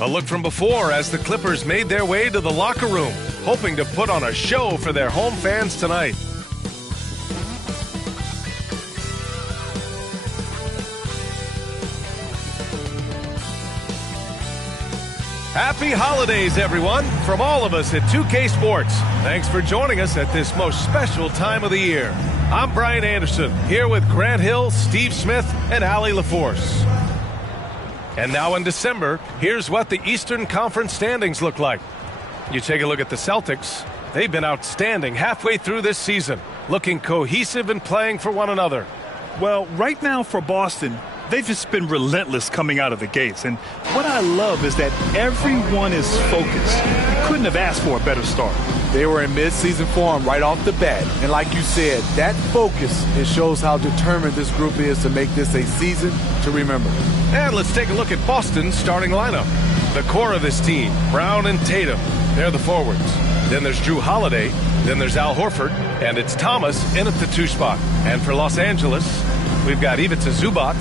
A look from before as the Clippers made their way to the locker room, hoping to put on a show for their home fans tonight. Happy holidays, everyone, from all of us at 2K Sports. Thanks for joining us at this most special time of the year. I'm Brian Anderson, here with Grant Hill, Steve Smith, and Allie LaForce. And now in December, here's what the Eastern Conference standings look like. You take a look at the Celtics. They've been outstanding halfway through this season, looking cohesive and playing for one another. Well, right now for Boston, they've just been relentless coming out of the gates. And what I love is that everyone is focused. You couldn't have asked for a better start. They were in mid-season form right off the bat. And like you said, that focus, it shows how determined this group is to make this a season to remember. And let's take a look at Boston's starting lineup. The core of this team, Brown and Tatum, they're the forwards. Then there's Drew Holiday. Then there's Al Horford. And it's Thomas in at the 2 spot. And for Los Angeles, we've got Ivica Zubac,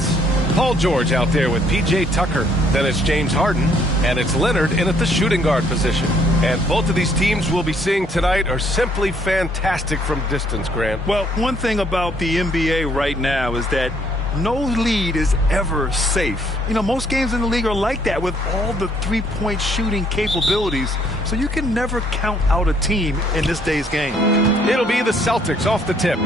Paul George out there with P.J. Tucker. Then it's James Harden, and it's Leonard in at the shooting guard position. And both of these teams we'll be seeing tonight are simply fantastic from distance, Grant. Well, one thing about the NBA right now is that no lead is ever safe. You know, most games in the league are like that with all the three-point shooting capabilities. So you can never count out a team in this day's game. It'll be the Celtics off the tip.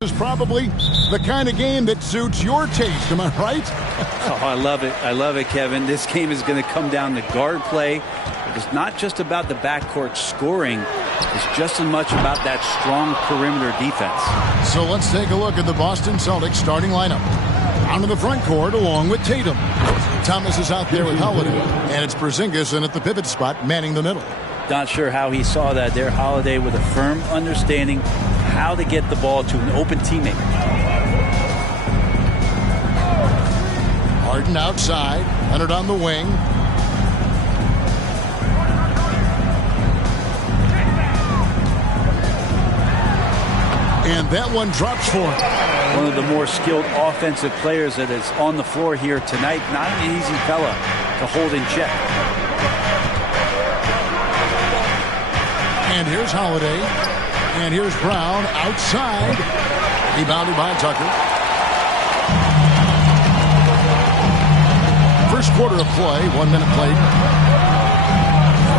Is probably the kind of game that suits your taste, am I right? Oh, I love it. I love it, Kevin. This game is going to come down to guard play. It's not just about the backcourt scoring. It's just as much about that strong perimeter defense. So let's take a look at the Boston Celtics starting lineup. Onto the front court along with Tatum. Thomas is out there with Holiday, and it's Porzingis in at the pivot spot manning the middle. Not sure how he saw that there. Holiday with a firm understanding how to get the ball to an open teammate. Harden outside, Leonard on the wing. And that one drops for him. One of the more skilled offensive players that is on the floor here tonight. Not an easy fella to hold in check. And here's Holiday. And here's Brown outside. Rebounded by Tucker. First quarter of play. 1 minute played.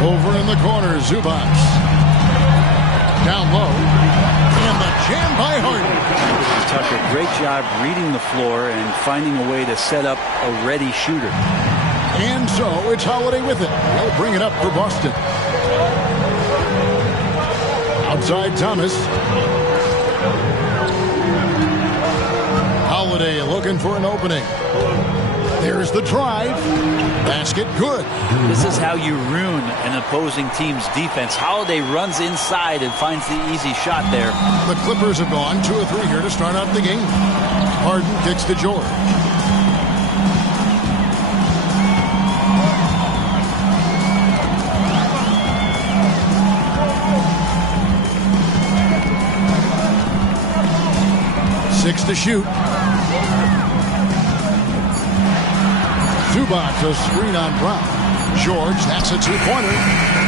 Over in the corner, Zubac. Down low. And the jam by Harden. Tucker, great job reading the floor and finding a way to set up a ready shooter. And so it's Holiday with it. They'll bring it up for Boston. Outside Thomas. Holiday looking for an opening. There's the drive. Basket good. This is how you ruin an opposing team's defense. Holiday runs inside and finds the easy shot there. The Clippers have gone 2 of 3 here to start out the game. Harden kicks to George. Six to shoot. Zubac, a screen on Brown. George, that's a two-pointer.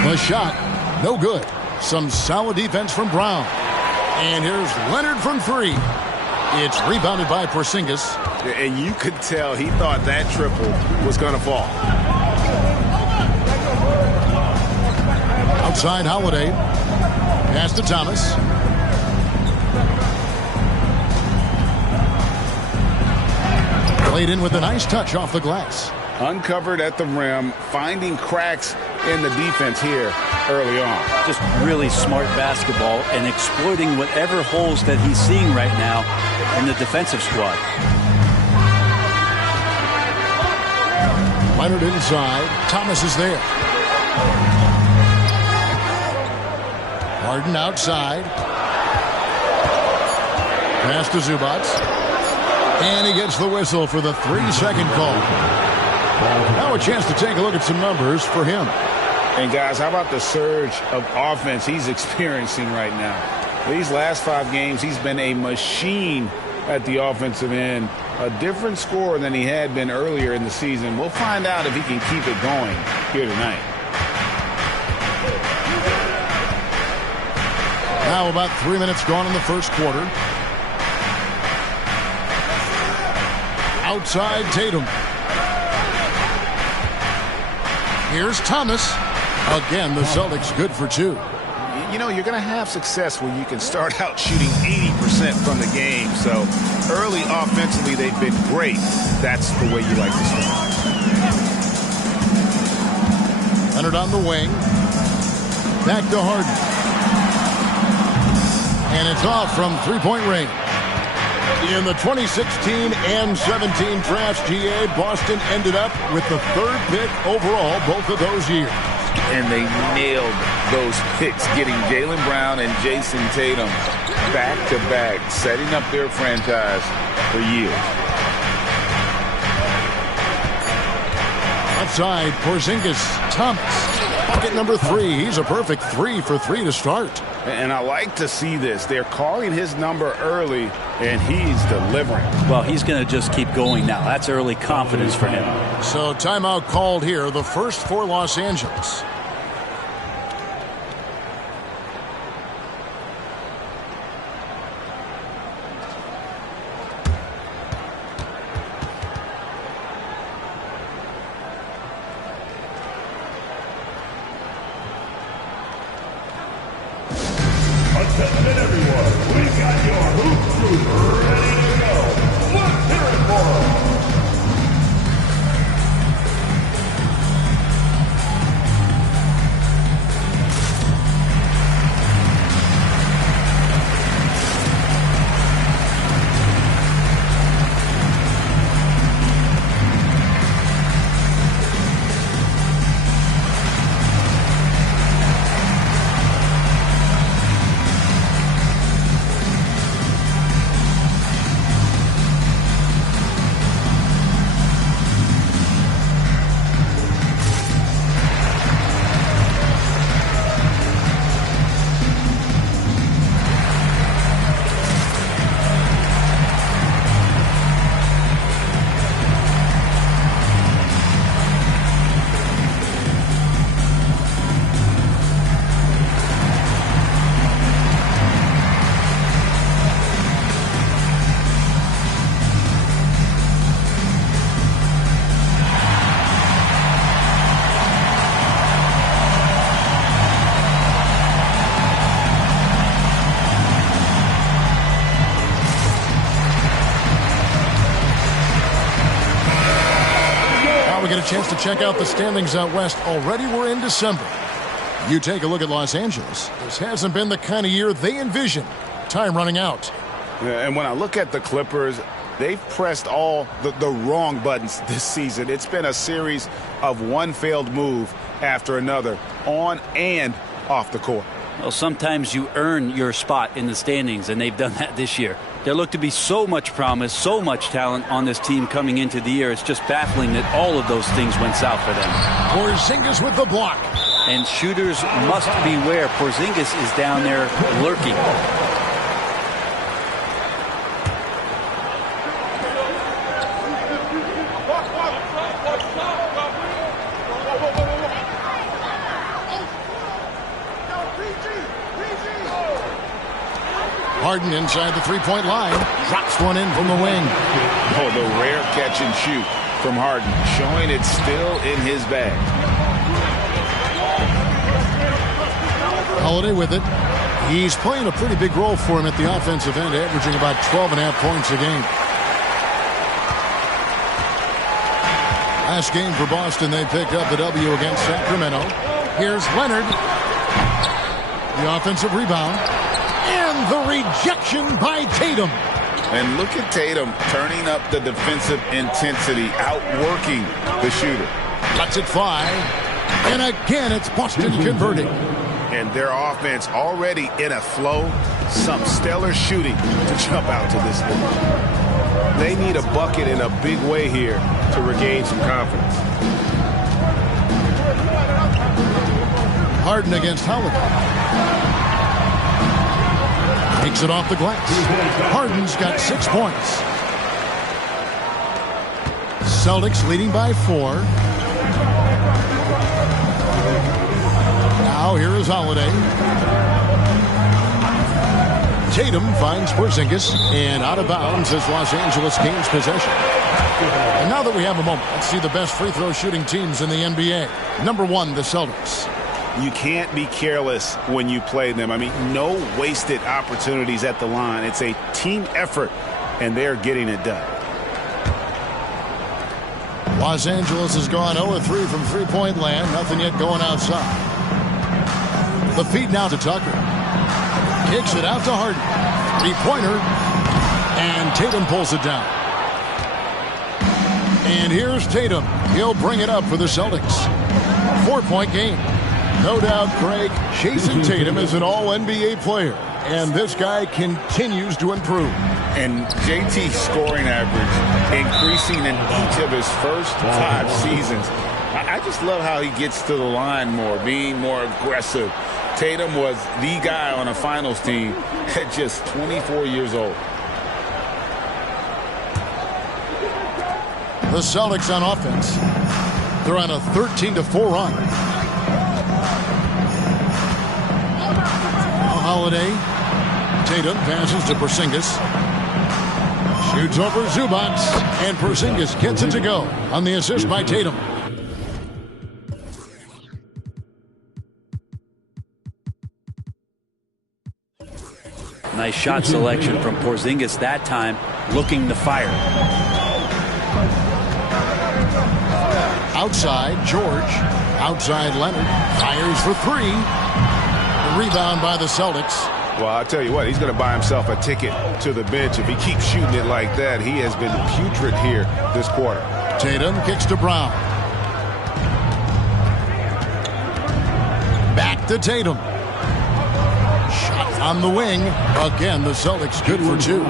The shot, no good. Some solid defense from Brown. And here's Leonard from 3. It's rebounded by Porzingis. And you could tell he thought that triple was going to fall. Outside Holiday. Pass to Thomas. Played in with a nice touch off the glass. Uncovered at the rim, finding cracks in the defense here early on. Just really smart basketball and exploiting whatever holes that he's seeing right now in the defensive squad. Leonard inside. Thomas is there. Harden outside. Pass to Zubac. And he gets the whistle for the 3-second call. Now a chance to take a look at some numbers for him. And guys, how about the surge of offense he's experiencing right now? These last 5 games, he's been a machine at the offensive end. A different scorer than he had been earlier in the season. We'll find out if he can keep it going here tonight. Now about 3 minutes gone in the first quarter. Outside Tatum. Here's Thomas. Again, the Celtics good for 2. You know, you're going to have success when you can start out shooting 80% from the game. So early offensively, they've been great. That's the way you like to start. Leonard on the wing. Back to Harden. And it's off from three-point range. In the 2016 and 17 drafts, GA, Boston ended up with the 3rd pick overall both of those years. And they nailed those picks, getting Jaylen Brown and Jason Tatum back-to-back, setting up their franchise for years. Outside, Porzingis, Thomas. Bucket number 3. He's a perfect 3 for 3 to start. And I like to see this. They're calling his number early, and he's delivering. Well, he's going to just keep going now. That's early confidence for him. So timeout called here, the first for Los Angeles. Attention everyone, we got your hoop crew ready to go. Let's hear it for them. Chance to check out the standings out west. Already we're in December. You take a look at Los Angeles. This hasn't been the kind of year they envisioned. Time running out. And when I look at the Clippers, They've pressed all the wrong buttons this season. It's been a series of one failed move after another, on and off the court. Well, sometimes you earn your spot in the standings, and they've done that this year. There looked to be so much promise, so much talent on this team coming into the year. It's just baffling that all of those things went south for them. Porzingis with the block. And shooters must beware. Porzingis is down there lurking. Harden inside the three-point line. Drops one in from the wing. Oh, the rare catch and shoot from Harden, showing it's still in his bag. Holiday with it. He's playing a pretty big role for him at the offensive end, averaging about 12.5 points a game. Last game for Boston, they picked up the W against Sacramento. Here's Leonard. The offensive rebound. And the rejection by Tatum. And look at Tatum turning up the defensive intensity, outworking the shooter. Lets it fly. And again, it's Boston converting. And their offense already in a flow. Some stellar shooting to jump out to this lead. They need a bucket in a big way here to regain some confidence. Harden against Holiday. Takes it off the glass. Harden's got 6 points. Celtics leading by 4. Now here is Holiday. Tatum finds Porzingis, and out of bounds as Los Angeles gains possession. And now that we have a moment, let's see the best free throw shooting teams in the NBA. Number 1, the Celtics. You can't be careless when you play them. I mean, no wasted opportunities at the line. It's a team effort, and they're getting it done. Los Angeles has gone 0-3 from three-point land. Nothing yet going outside. The feed now to Tucker. Kicks it out to Harden. Three-pointer. And Tatum pulls it down. And here's Tatum. He'll bring it up for the Celtics. 4-point game. No doubt, Craig, Jason Tatum is an all-NBA player, and this guy continues to improve. And JT's scoring average increasing in each of his first 5 seasons. I just love how he gets to the line more, being more aggressive. Tatum was the guy on a finals team at just 24 years old. The Celtics on offense. They're on a 13-4 run. Holiday. Tatum passes to Porzingis. Shoots over Zubac. And Porzingis gets it to go on the assist by Tatum. Nice shot selection from Porzingis that time, looking to fire. Outside, George. Outside, Leonard. Fires for 3. Rebound by the Celtics. Well, I'll tell you what, he's going to buy himself a ticket to the bench. If he keeps shooting it like that, he has been putrid here this quarter. Tatum kicks to Brown. Back to Tatum. Shot on the wing. Again, the Celtics good for 2.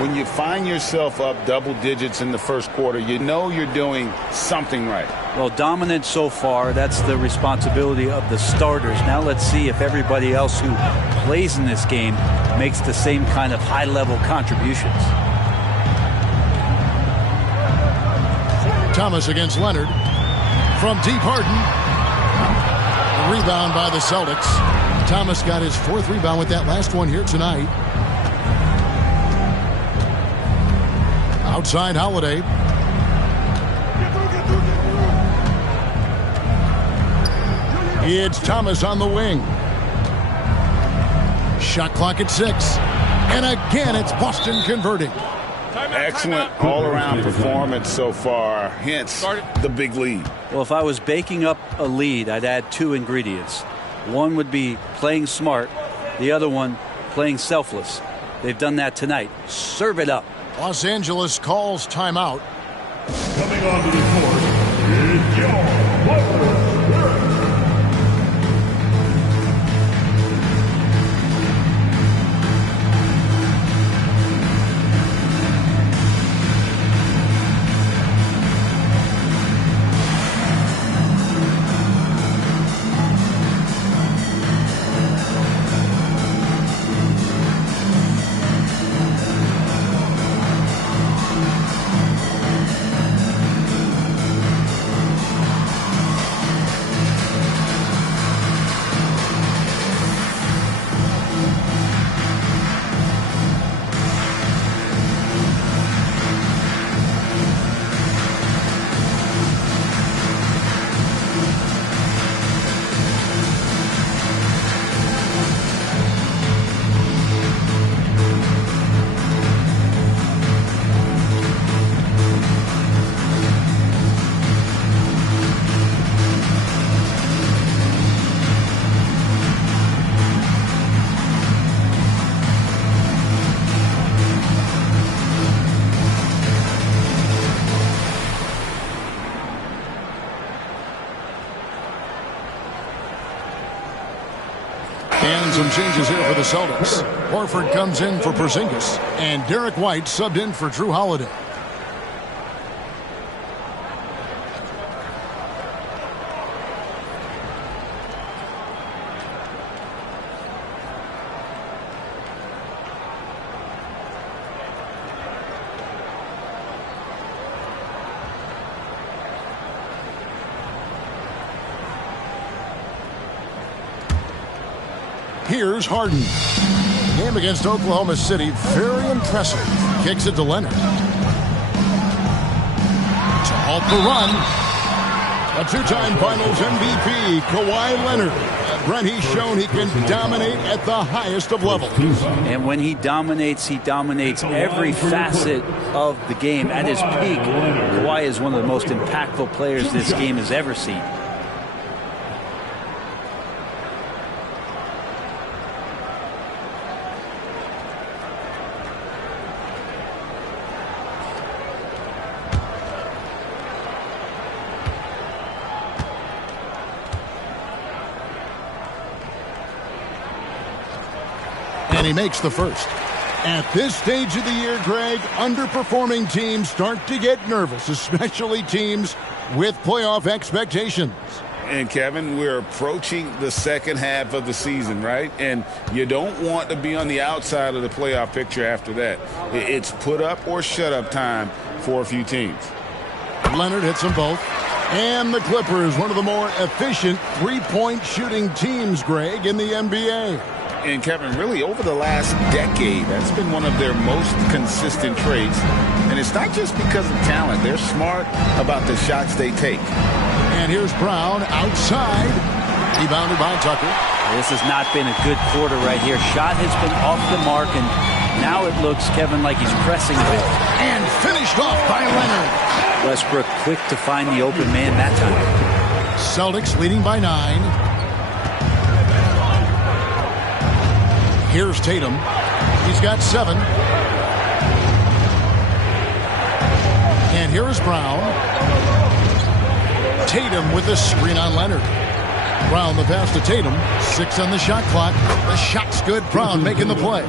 When you find yourself up double digits in the first quarter, you know you're doing something right. Well, dominant so far. That's the responsibility of the starters. Now let's see if everybody else who plays in this game makes the same kind of high-level contributions. Thomas against Leonard. From deep, Harden. Rebound by the Celtics. Thomas got his 4th rebound with that last one here tonight. Outside, Holiday. It's Thomas on the wing. Shot clock at 6. And again, it's Boston converting. Excellent all-around performance so far, hence the big lead. Well, if I was baking up a lead, I'd add 2 ingredients. One would be playing smart. The other one, playing selfless. They've done that tonight. Serve it up. Los Angeles calls timeout. Coming on to the court is your Butler. And some changes here for the Celtics. Horford comes in for Porzingis, and Derek White subbed in for Drew Holiday. Here's Harden. Game against Oklahoma City, very impressive. Kicks it to Leonard. To halt the run, a two-time Finals MVP, Kawhi Leonard. Brent, he's shown he can dominate at the highest of levels. And when he dominates every facet of the game. At his peak, Kawhi is one of the most impactful players this game has ever seen. And he makes the first. At this stage of the year, Greg, underperforming teams start to get nervous, especially teams with playoff expectations. And, Kevin, we're approaching the second half of the season, right? And you don't want to be on the outside of the playoff picture after that. It's put up or shut up time for a few teams. Leonard hits them both. And the Clippers, one of the more efficient three-point shooting teams, Greg, in the NBA. And, Kevin, really over the last decade, that's been one of their most consistent traits. And it's not just because of talent. They're smart about the shots they take. And here's Brown outside. Rebounded by Tucker. This has not been a good quarter right here. Shot has been off the mark, and now it looks, Kevin, like he's pressing a bit. And finished off by Leonard. Westbrook quick to find the open man that time. Celtics leading by 9. Here's Tatum. He's got 7. And here is Brown. Tatum with the screen on Leonard. Brown the pass to Tatum. 6 on the shot clock. The shot's good. Brown making the play.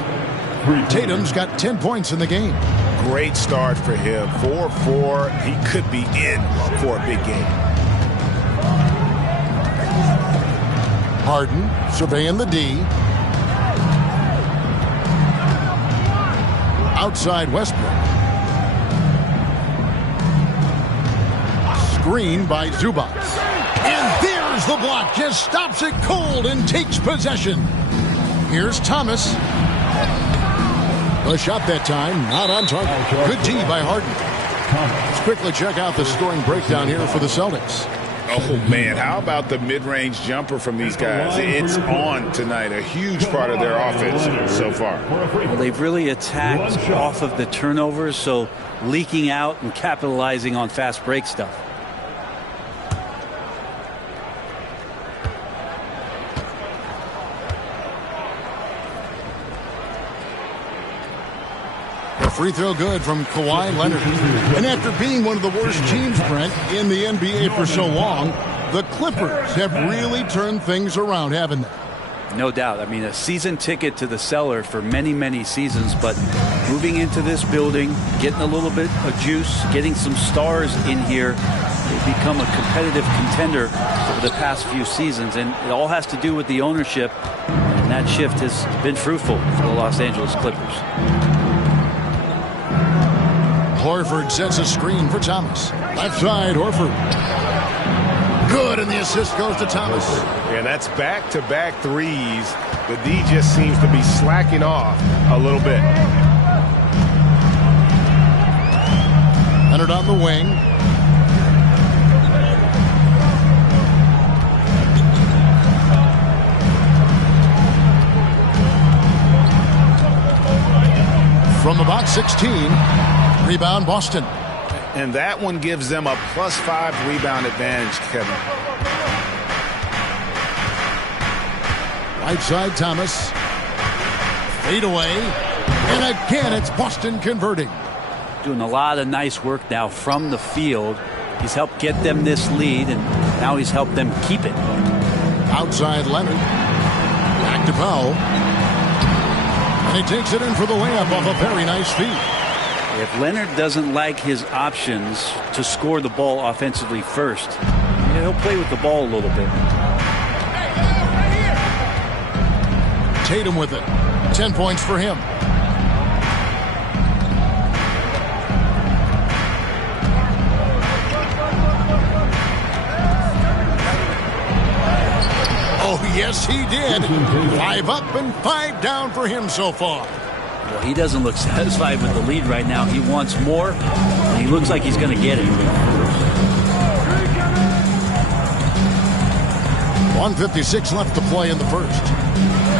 Tatum's got 10 points in the game. Great start for him. 4-4. He could be in for a big game. Harden surveying the D. Outside Westbrook. Screen by Zubac. And there's the block. Just stops it cold and takes possession. Here's Thomas. The shot that time, not on target. Good D by Harden. Let's quickly check out the scoring breakdown here for the Celtics. Oh, man, how about the mid-range jumper from these guys? It's on tonight, a huge part of their offense so far. Well, they've really attacked off of the turnovers, so leaking out and capitalizing on fast break stuff. The free throw good from Kawhi Leonard. And after being one of the worst teams, Brent, in the NBA for so long, the Clippers have really turned things around, haven't they? No doubt. I mean, a season ticket to the cellar for many, many seasons, but moving into this building, getting a little bit of juice, getting some stars in here, they've become a competitive contender over the past few seasons, and it all has to do with the ownership, and that shift has been fruitful for the Los Angeles Clippers. Horford sets a screen for Thomas. Left side, Horford. Good, and the assist goes to Thomas. And that's back-to-back threes. The D just seems to be slacking off a little bit. Leonard on the wing. From about 16, rebound Boston. And that one gives them a +5 rebound advantage, Kevin. Right side, Thomas. Fade away. And again, it's Boston converting. Doing a lot of nice work now from the field. He's helped get them this lead, and now he's helped them keep it. Outside Leonard. Back to Powell. And he takes it in for the layup off a very nice feed. If Leonard doesn't like his options to score the ball offensively first, he'll play with the ball a little bit. Tatum with it. 10 points for him. Oh, yes, he did. 5 up and 5 down for him so far. Well, he doesn't look satisfied with the lead right now. He wants more, and he looks like he's going to get it. 1:56 left to play in the first.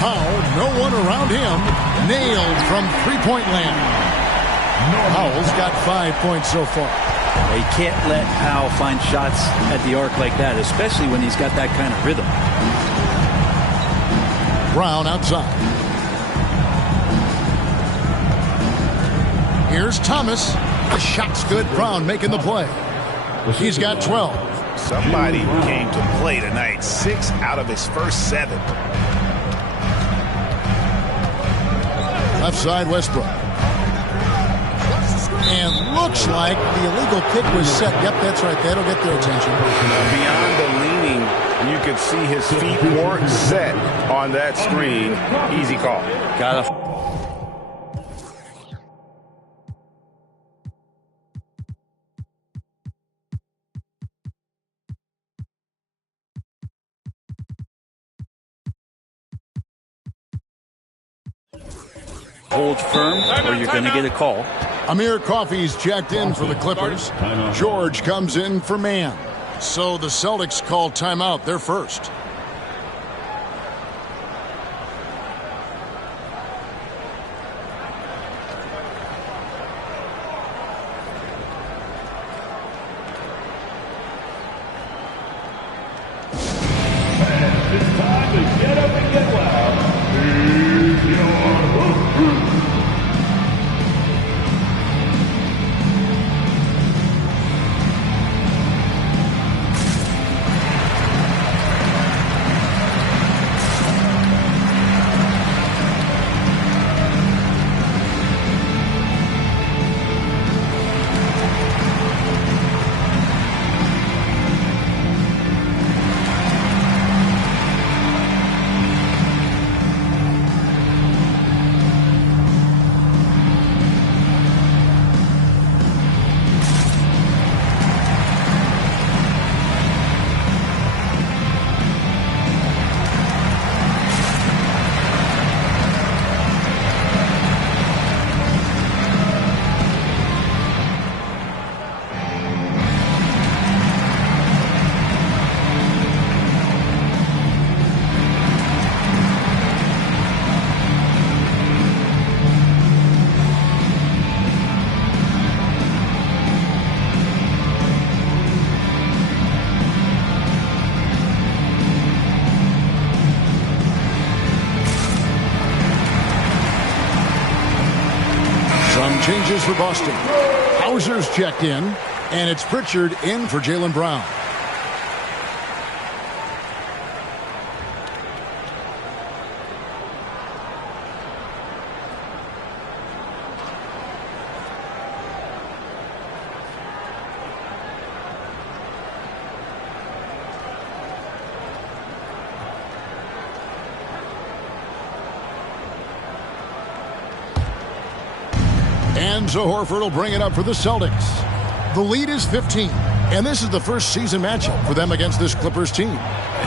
Powell, no one around him, nailed from three-point land. Powell's got 5 points so far. Well, you can't let Powell find shots at the arc like that, especially when he's got that kind of rhythm. Brown outside. Here's Thomas. The shot's good. Brown making the play. He's got 12. Somebody came to play tonight. 6 out of his first 7. Left side, Westbrook. And looks like the illegal pick was set. Yep, that's right. That'll get their attention. Beyond the leaning, you could see his feet weren't set on that screen. Easy call. Got to. Hold firm or you're going to get a call. Amir Coffey's checked in for the Clippers. George comes in for Mann. So the Celtics call timeout. They're first. It's time to get up and get loud. Here's your hoop crew. changes for Boston. Hauser's checked in, and it's Pritchard in for Jaylen Brown. And so Horford will bring it up for the Celtics. The lead is 15, and this is the first season matchup for them against this Clippers team.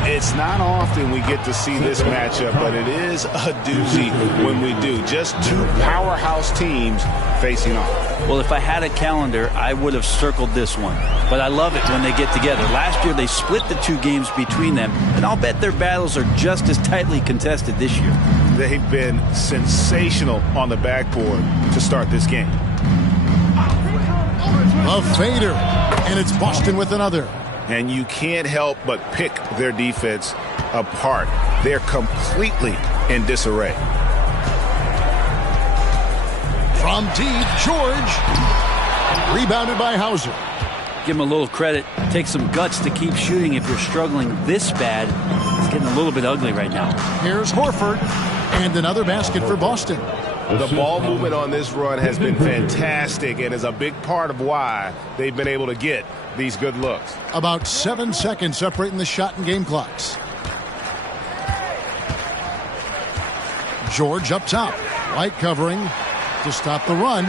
It's not often we get to see this matchup, but it is a doozy when we do. Just two powerhouse teams facing off. Well, if I had a calendar, I would have circled this one. But I love it when they get together. Last year, they split the two games between them, and I'll bet their battles are just as tightly contested this year. They've been sensational on the backboard to start this game. A fader, and it's Boston with another. And you can't help but pick their defense apart. They're completely in disarray. From deep, George. Rebounded by Hauser. Give him a little credit. Take some guts to keep shooting if you're struggling this bad. It's getting a little bit ugly right now. Here's Horford, and another basket for Boston. The ball movement on this run has been fantastic and is a big part of why they've been able to get these good looks. About 7 seconds separating the shot and game clocks. George up top. White covering to stop the run.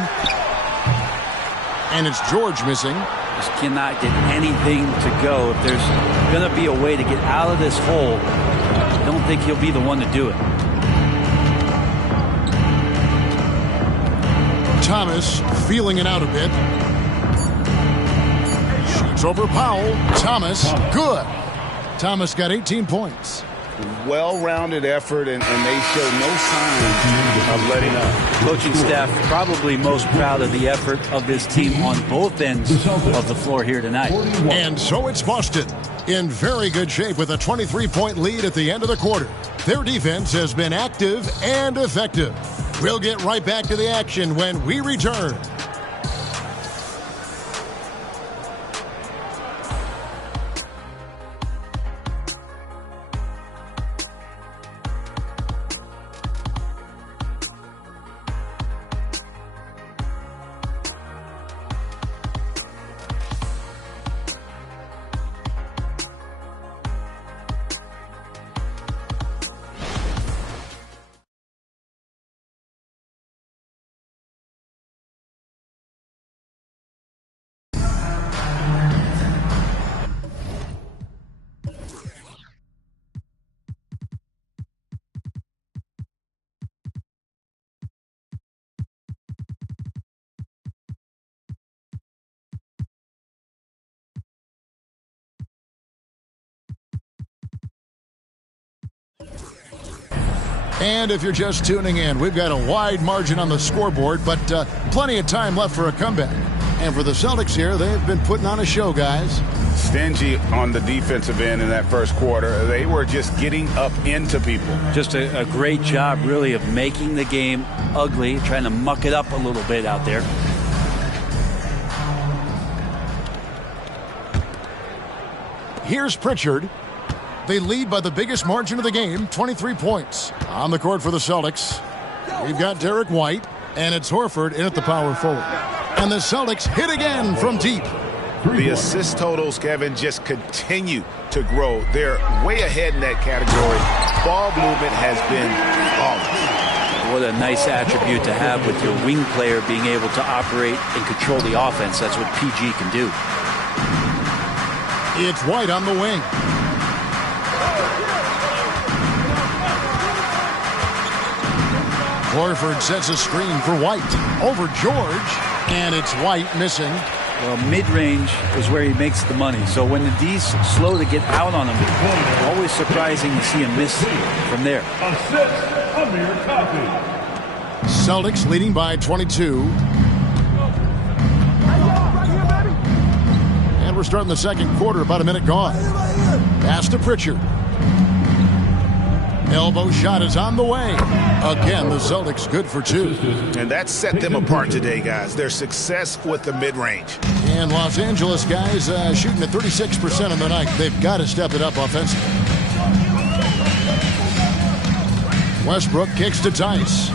And it's George missing. Just cannot get anything to go. If there's going to be a way to get out of this hole, I don't think he'll be the one to do it. Thomas feeling it out a bit. Shoots over Powell. Thomas, good. Thomas got 18 points. Well-rounded effort, and they show no signs of letting up. Coaching staff probably most proud of the effort of this team on both ends of the floor here tonight. And so it's Boston in very good shape with a 23-point lead at the end of the quarter. Their defense has been active and effective. We'll get right back to the action when we return. And if you're just tuning in, we've got a wide margin on the scoreboard, but plenty of time left for a comeback. And for the Celtics here, they've been putting on a show, guys. Stingy on the defensive end in that first quarter. They were just getting up into people. Just a great job, really, of making the game ugly, trying to muck it up a little bit out there. Here's Pritchard. They lead by the biggest margin of the game, 23 points. On the court for the Celtics, we've got Derek White, and it's Horford in at the power forward. And the Celtics hit again from deep. The assist totals, Kevin, just continue to grow. They're way ahead in that category. Ball movement has been flawless. What a nice attribute to have with your wing player being able to operate and control the offense. That's what PG can do. It's White on the wing. Horford sets a screen for White. Over George, and it's White missing. Well, mid-range is where he makes the money. So when the D's slow to get out on him, always surprising to see him miss from there. Celtics leading by 22. And we're starting the second quarter, about a minute gone. Pass to Pritchard. Elbow shot is on the way. Again, the Celtics good for 2. And that set them apart today, guys. Their success with the mid-range. And Los Angeles guys shooting at 36% of the night. They've got to step it up offensively. Westbrook kicks to Tice.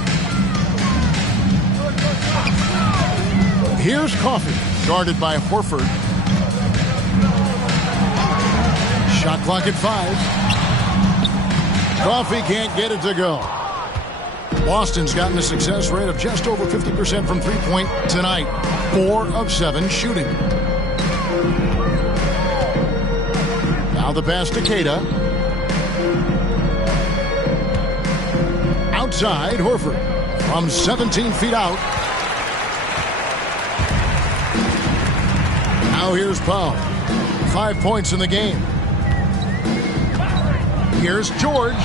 Here's Coffey, guarded by Horford. Shot clock at 5. Coffey can't get it to go. Boston's gotten a success rate of just over 50% from three-point tonight. 4 of 7 shooting. Now the pass to Keita. Outside, Horford from 17 feet out. Now here's Powell. 5 points in the game. Here's George.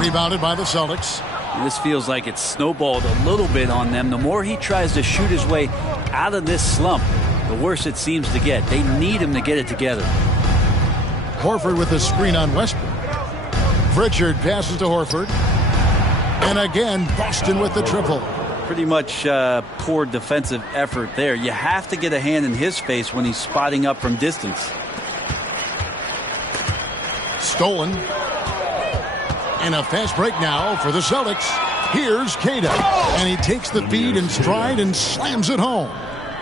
Rebounded by the Celtics. This feels like it's snowballed a little bit on them. The more he tries to shoot his way out of this slump, the worse it seems to get. They need him to get it together. Horford with a screen on Westbrook. Pritchard passes to Horford. And again, Boston with the triple. Pretty much poor defensive effort there. You have to get a hand in his face when he's spotting up from distance. Stolen. And a fast break now for the Celtics. Here's Keita. And he takes the feed in stride and slams it home.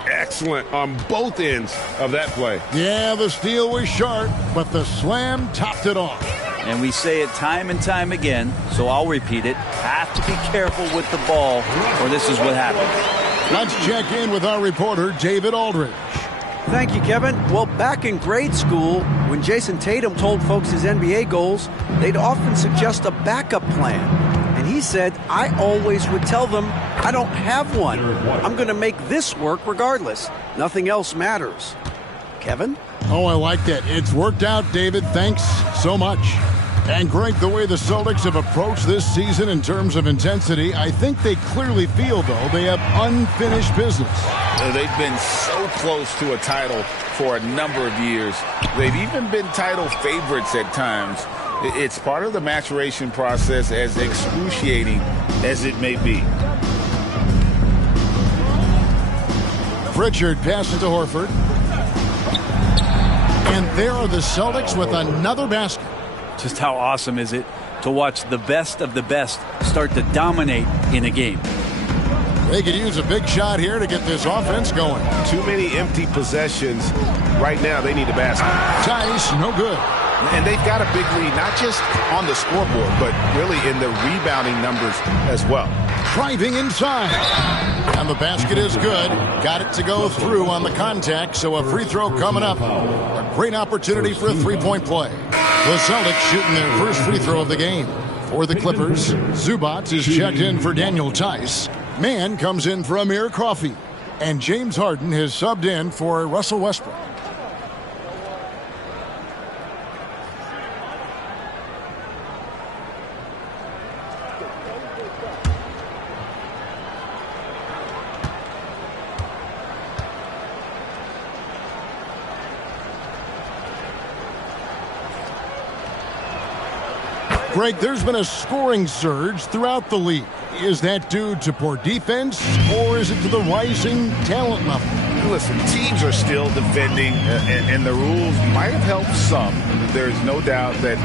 Excellent on both ends of that play. Yeah, the steal was sharp, but the slam topped it off. And we say it time and time again, so I'll repeat it. Have to be careful with the ball, or this is what happens. Let's check in with our reporter, David Aldridge. Thank you, Kevin. Well, back in grade school, when Jason Tatum told folks his NBA goals, they'd often suggest a backup plan. And he said, I always would tell them, I don't have one. I'm going to make this work regardless. Nothing else matters. Kevin? Oh, I like that. It's worked out, David. Thanks so much. And Greg, the way the Celtics have approached this season in terms of intensity, I think they clearly feel, though, they have unfinished business. They've been so close to a title for a number of years. They've even been title favorites at times. It's part of the maturation process, as excruciating as it may be. Pritchard passes to Horford. And there are the Celtics with another basket. Just how awesome is it to watch the best of the best start to dominate in a game? They could use a big shot here to get this offense going. Too many empty possessions. Right now, they need a basket. Tice, no good. And they've got a big lead, not just on the scoreboard, but really in the rebounding numbers as well. Driving inside. And the basket is good. Got it to go through on the contact, so a free throw coming up. A great opportunity for a three-point play. The Celtics shooting their first free throw of the game. For the Clippers, Zubac is checked in for Daniel Tice. Mann comes in for Amir Coffey. And James Harden has subbed in for Russell Westbrook. Greg, there's been a scoring surge throughout the league. Is that due to poor defense, or is it to the rising talent level? Listen, teams are still defending, and the rules might have helped some. There's no doubt that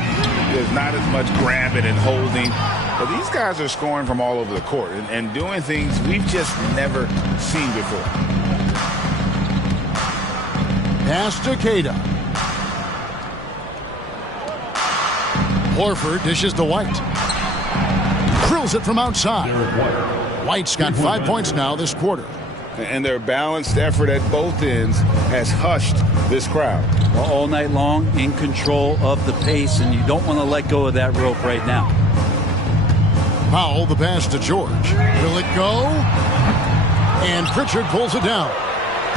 there's not as much grabbing and holding. But these guys are scoring from all over the court and doing things we've just never seen before. Pass to Keita. Horford dishes to White. Drills it from outside. White's got 5 points now this quarter. And their balanced effort at both ends has hushed this crowd. Well, all night long, in control of the pace, and you don't want to let go of that rope right now. Powell, the pass to George. Will it go? And Pritchard pulls it down.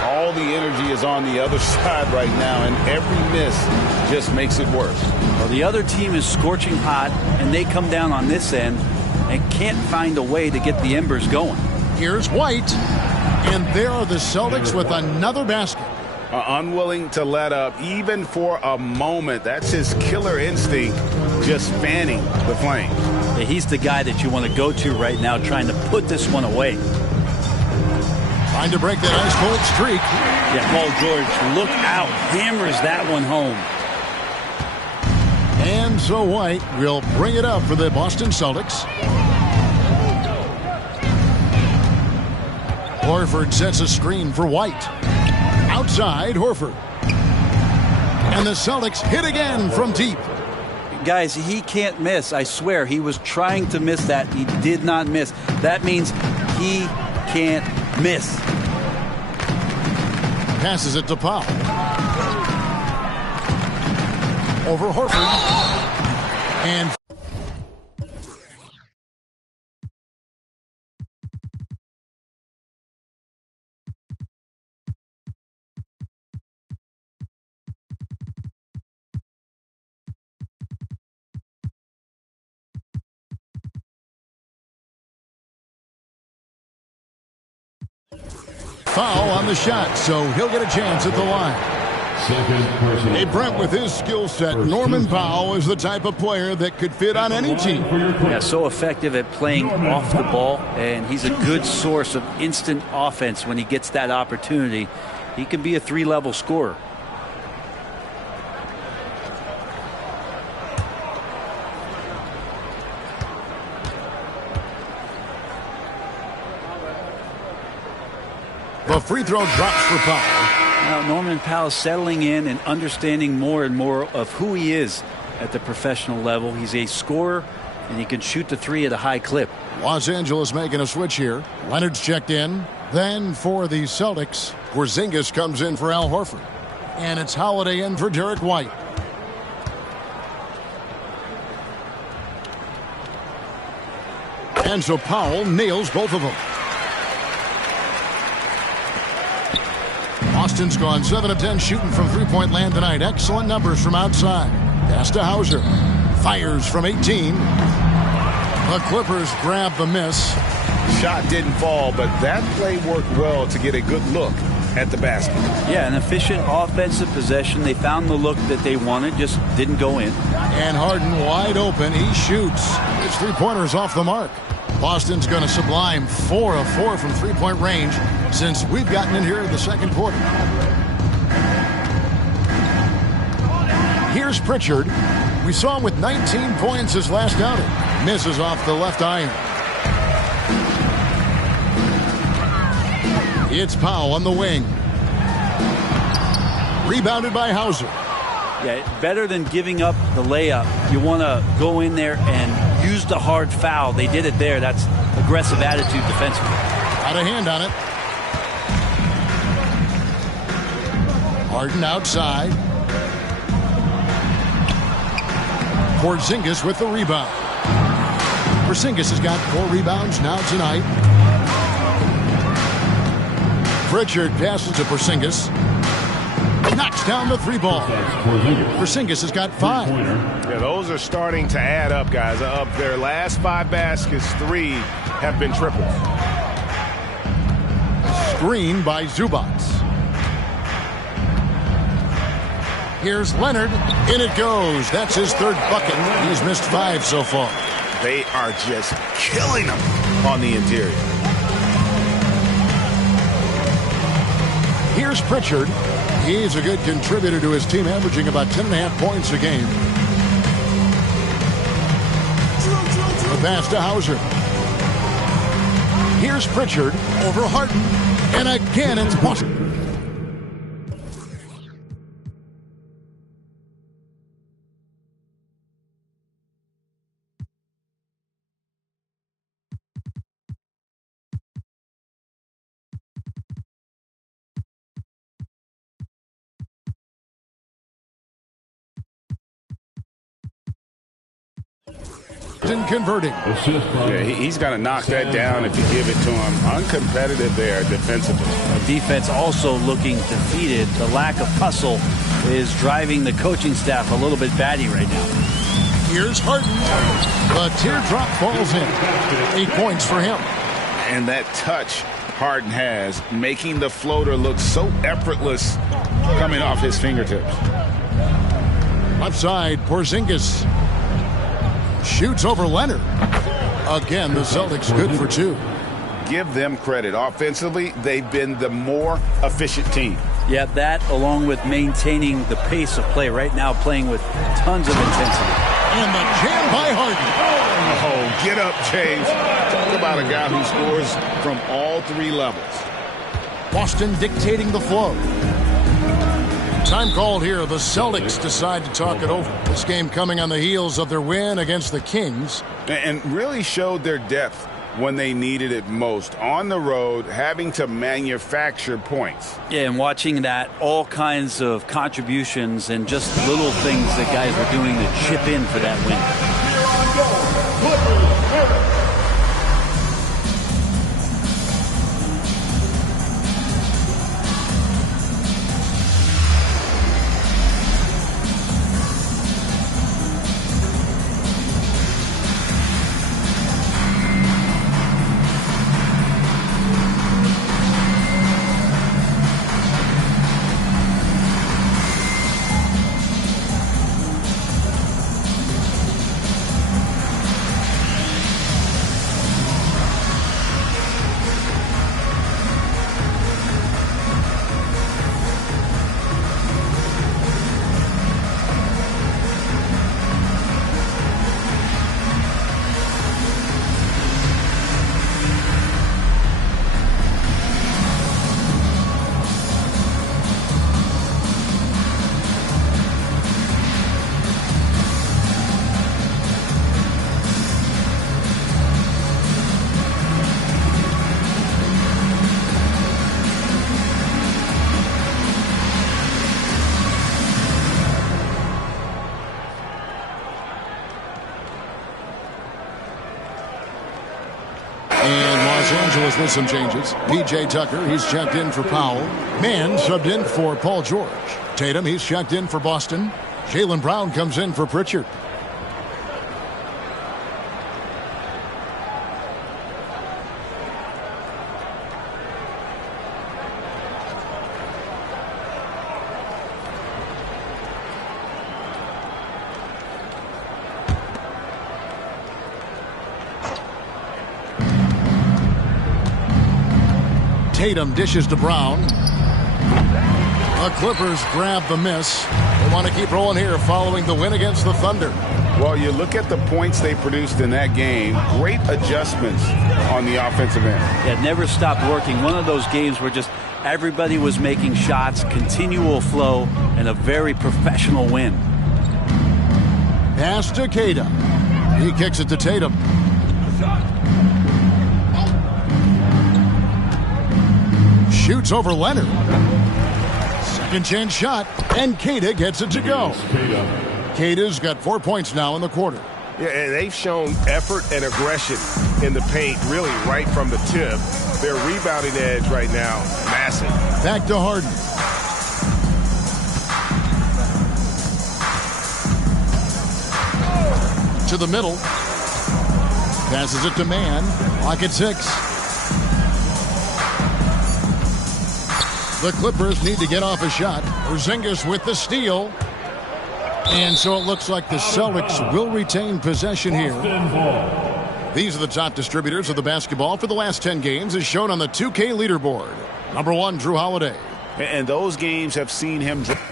All the energy is on the other side right now, and every miss just makes it worse. Well, the other team is scorching hot, and they come down on this end and can't find a way to get the embers going. Here's White. And there are the Celtics with another basket. unwilling to let up even for a moment. That's his killer instinct, just fanning the flame. Yeah, he's the guy that you want to go to right now, trying to put this one away. Trying to break that ice-cold streak. Yeah, Paul George, look out. Hammers that one home. And so White will bring it up for the Boston Celtics. Horford sets a screen for White. Outside, Horford. And the Celtics hit again from deep. Guys, he can't miss. I swear, he was trying to miss that. He did not miss. That means he can't miss. Passes it to Powell. Over Horford. And foul on the shot, so he'll get a chance at the line. Hey, Brent, with his skill set, Norman Powell is the type of player that could fit on any team. Yeah, so effective at playing off the ball, and he's a good source of instant offense when he gets that opportunity. He can be a three-level scorer. The free throw drops for Powell. Now, Norman Powell settling in and understanding more and more of who he is at the professional level. He's a scorer, and he can shoot the three at a high clip. Los Angeles making a switch here. Leonard's checked in. Then for the Celtics, Porzingis comes in for Al Horford. And it's Holiday in for Derek White. And so Powell nails both of them. Boston's gone 7 of 10 shooting from three-point land tonight. Excellent numbers from outside. Pass to Hauser. Fires from 18. The Clippers grab the miss. Shot didn't fall, but that play worked well to get a good look at the basket. Yeah, an efficient offensive possession. They found the look that they wanted, just didn't go in. And Harden wide open. He shoots. His three-pointer's off the mark. Boston's going to sublime 4 of 4 from three-point range since we've gotten in here in the second quarter. Here's Pritchard. We saw him with 19 points his last outing. Misses off the left iron. It's Powell on the wing. Rebounded by Hauser. Yeah, better than giving up the layup. You want to go in there and use the hard foul. They did it there. That's aggressive attitude defensively. Got a hand on it. Harden outside. Porzingis with the rebound. Porzingis has got 4 rebounds now tonight. Pritchard passes to Porzingis. Knocks down the 3 ball. Porzingis has got 5. Yeah, those are starting to add up, guys. Of their last 5 baskets, 3 have been triples. Screen by Zubac. Here's Leonard. In it goes. That's his 3rd bucket. He's missed 5 so far. They are just killing them on the interior. Here's Pritchard. He's a good contributor to his team, averaging about 10.5 points a game. The pass to Hauser. Here's Pritchard over Harden. And again, it's Boston. Converting. Yeah, he's going to knock that down if you give it to him. Uncompetitive there defensively. The defense also looking defeated. The lack of hustle is driving the coaching staff a little bit batty right now. Here's Harden. The teardrop falls in. 8 points for him. And that touch Harden has, making the floater look so effortless coming off his fingertips. Left side, Porzingis shoots over Leonard. Again, the Celtics good for two. Give them credit. Offensively, they've been the more efficient team. Yeah, that along with maintaining the pace of play right now, playing with tons of intensity. And the jam by Harden. Oh, get up, James. Talk about a guy who scores from all three levels. Boston dictating the flow. Time called here. The Celtics decide to talk it over. This game coming on the heels of their win against the Kings. And really showed their depth when they needed it most. On the road, having to manufacture points. Yeah, and watching that, all kinds of contributions and just little things that guys were doing to chip in for that win. With some changes. P.J. Tucker, he's checked in for Powell. Mann subbed in for Paul George. Tatum, he's checked in for Boston. Jaylen Brown comes in for Pritchard. Tatum dishes to Brown. The Clippers grab the miss. They want to keep rolling here following the win against the Thunder. Well, you look at the points they produced in that game. Great adjustments on the offensive end. Yeah, never stopped working. One of those games where just everybody was making shots, continual flow, and a very professional win. Pass to Queta. He kicks it to Tatum. Shoots over Leonard. Second chance shot, and Queta gets it to go. Queta's got 4 points now in the quarter. Yeah, and they've shown effort and aggression in the paint, really right from the tip. Their rebounding edge right now, massive. Back to Harden. To the middle. Passes it to Mann. Clock at 6. The Clippers need to get off a shot. Porzingis with the steal. And so it looks like the Celtics will retain possession here. These are the top distributors of the basketball for the last 10 games as shown on the 2K leaderboard. Number 1, Drew Holiday. And those games have seen him dropping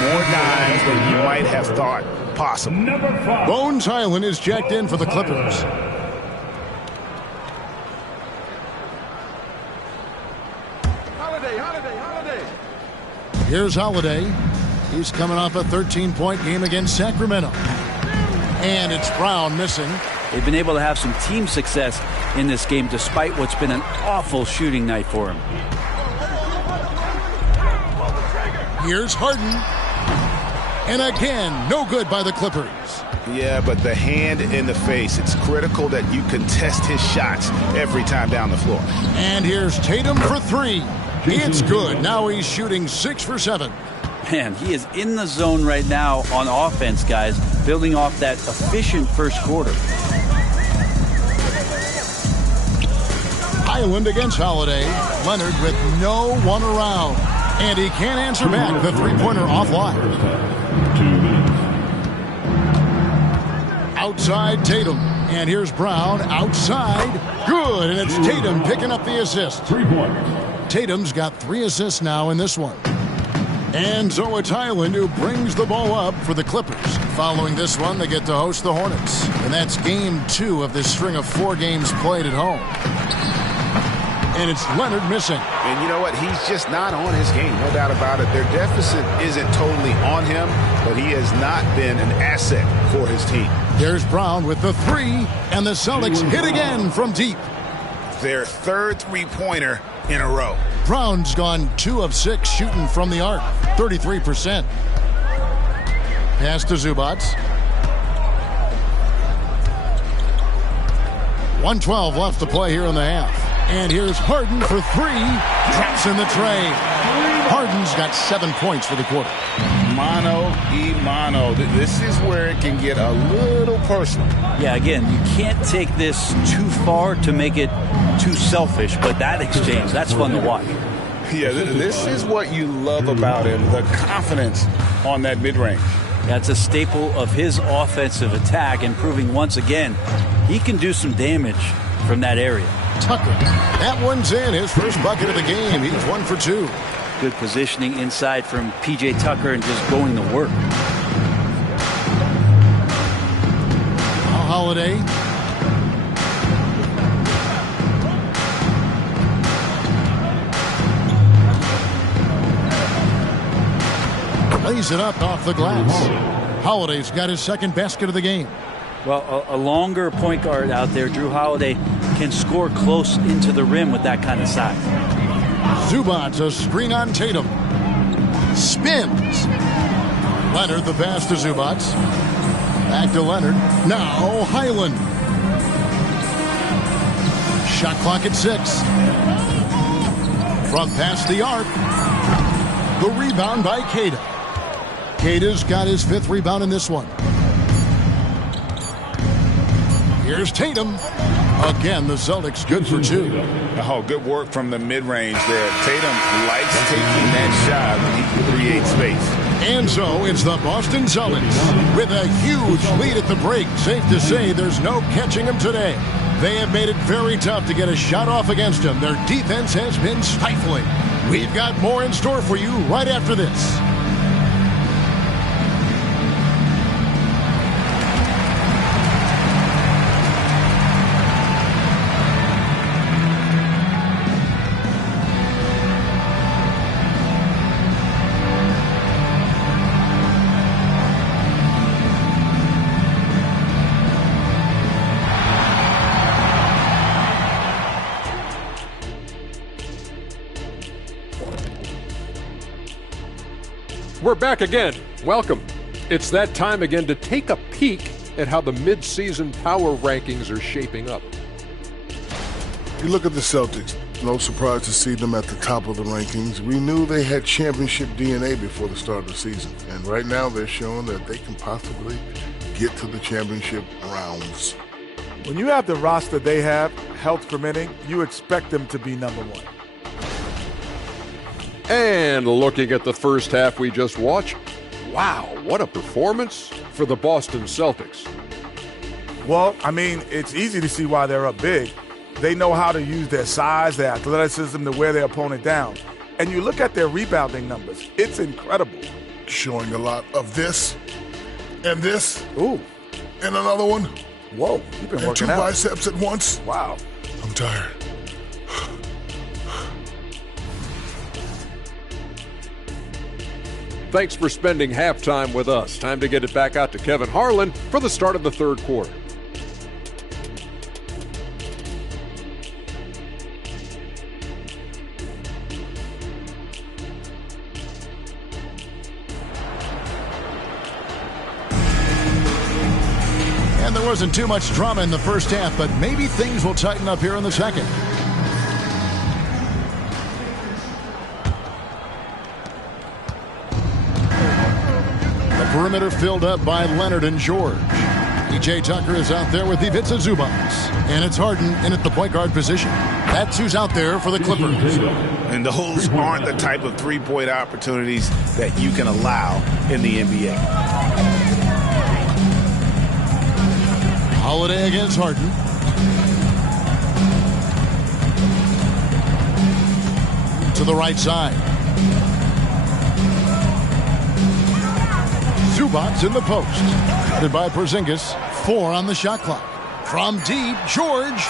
more dimes than you might have thought possible. Bones Highland is checked in for the Clippers. Holiday. Here's Holiday. He's coming off a 13-point game against Sacramento. And it's Brown missing. They've been able to have some team success in this game despite what's been an awful shooting night for him. Here's Harden. And again, no good by the Clippers. Yeah, but the hand in the face, it's critical that you contest his shots every time down the floor. And here's Tatum for 3. It's good. Now he's shooting 6 for 7. Man, he is in the zone right now on offense, guys, building off that efficient first quarter. Highland against Holiday. Leonard with no one around. And he can't answer back. The three-pointer offline. Outside Tatum. And here's Brown outside. Good. And it's Tatum picking up the assist. 3 points. Tatum's got 3 assists now in this one. And so it's Highland who brings the ball up for the Clippers. Following this one, they get to host the Hornets. And that's game 2 of this string of 4 games played at home. And it's Leonard missing. And you know what? He's just not on his game. No doubt about it. Their deficit isn't totally on him, but he has not been an asset for his team. There's Brown with the 3, and the Celtics hit again from deep. Their 3rd three-pointer in a row. Brown's gone 2 of 6 shooting from the arc, 33%. Pass to Zubac. 1:12 left to play here in the half. And here's Harden for 3. Drops in the tray. Harden's got 7 points for the quarter. Mano y mano. This is where it can get a little personal. Yeah, again, you can't take this too far to make it too selfish, but that exchange, that's fun to watch. Yeah, this is what you love about him, the confidence on that mid-range. That's a staple of his offensive attack, and proving once again he can do some damage from that area. Tucker. That one's in. His first bucket of the game. He's 1 for 2. Good positioning inside from P.J. Tucker and just going to work. Holiday. Lays it up off the glass. Holiday's got his 2nd basket of the game. Well, a longer point guard out there, Drew Holiday, can score close into the rim with that kind of size. Zubac, a screen on Tatum. Spins. Leonard, the pass to Zubac. Back to Leonard. Now Highland. Shot clock at 6. From past the arc. The rebound by Queta. Queta's got his 5th rebound in this one. Here's Tatum. Again, the Celtics good for 2. Oh, good work from the mid-range there. Tatum likes taking that shot when he can create space. And so it's the Boston Celtics with a huge lead at the break. Safe to say there's no catching them today. They have made it very tough to get a shot off against them. Their defense has been stifling. We've got more in store for you right after this. We're back again. Welcome. It's that time again to take a peek at how the mid-season power rankings are shaping up. You look at the Celtics, no surprise to see them at the top of the rankings. We knew they had championship DNA before the start of the season, and right now they're showing that they can possibly get to the championship rounds. When you have the roster they have, health permitting, you expect them to be number 1. And looking at the first half we just watched, wow, what a performance for the Boston Celtics. Well, I mean, it's easy to see why they're up big. They know how to use their size, their athleticism to wear their opponent down. And you look at their rebounding numbers, it's incredible. Showing a lot of this, and this, Ooh, and another one. Whoa, you've been and working 2 out. biceps at once. Wow. I'm tired. Thanks for spending halftime with us. Time to get it back out to Kevin Harlan for the start of the third quarter. And there wasn't too much drama in the first half, but maybe things will tighten up here in the second. perimeter filled up by Leonard and George. P.J. Tucker is out there with Ivica Zubac. And it's Harden in at the point guard position. That's who's out there for the Clippers. And those aren't the type of three-point opportunities that you can allow in the NBA. Holiday against Harden. To the right side. Zubac's in the post. Headed by Porzingis. 4 on the shot clock. From deep, George.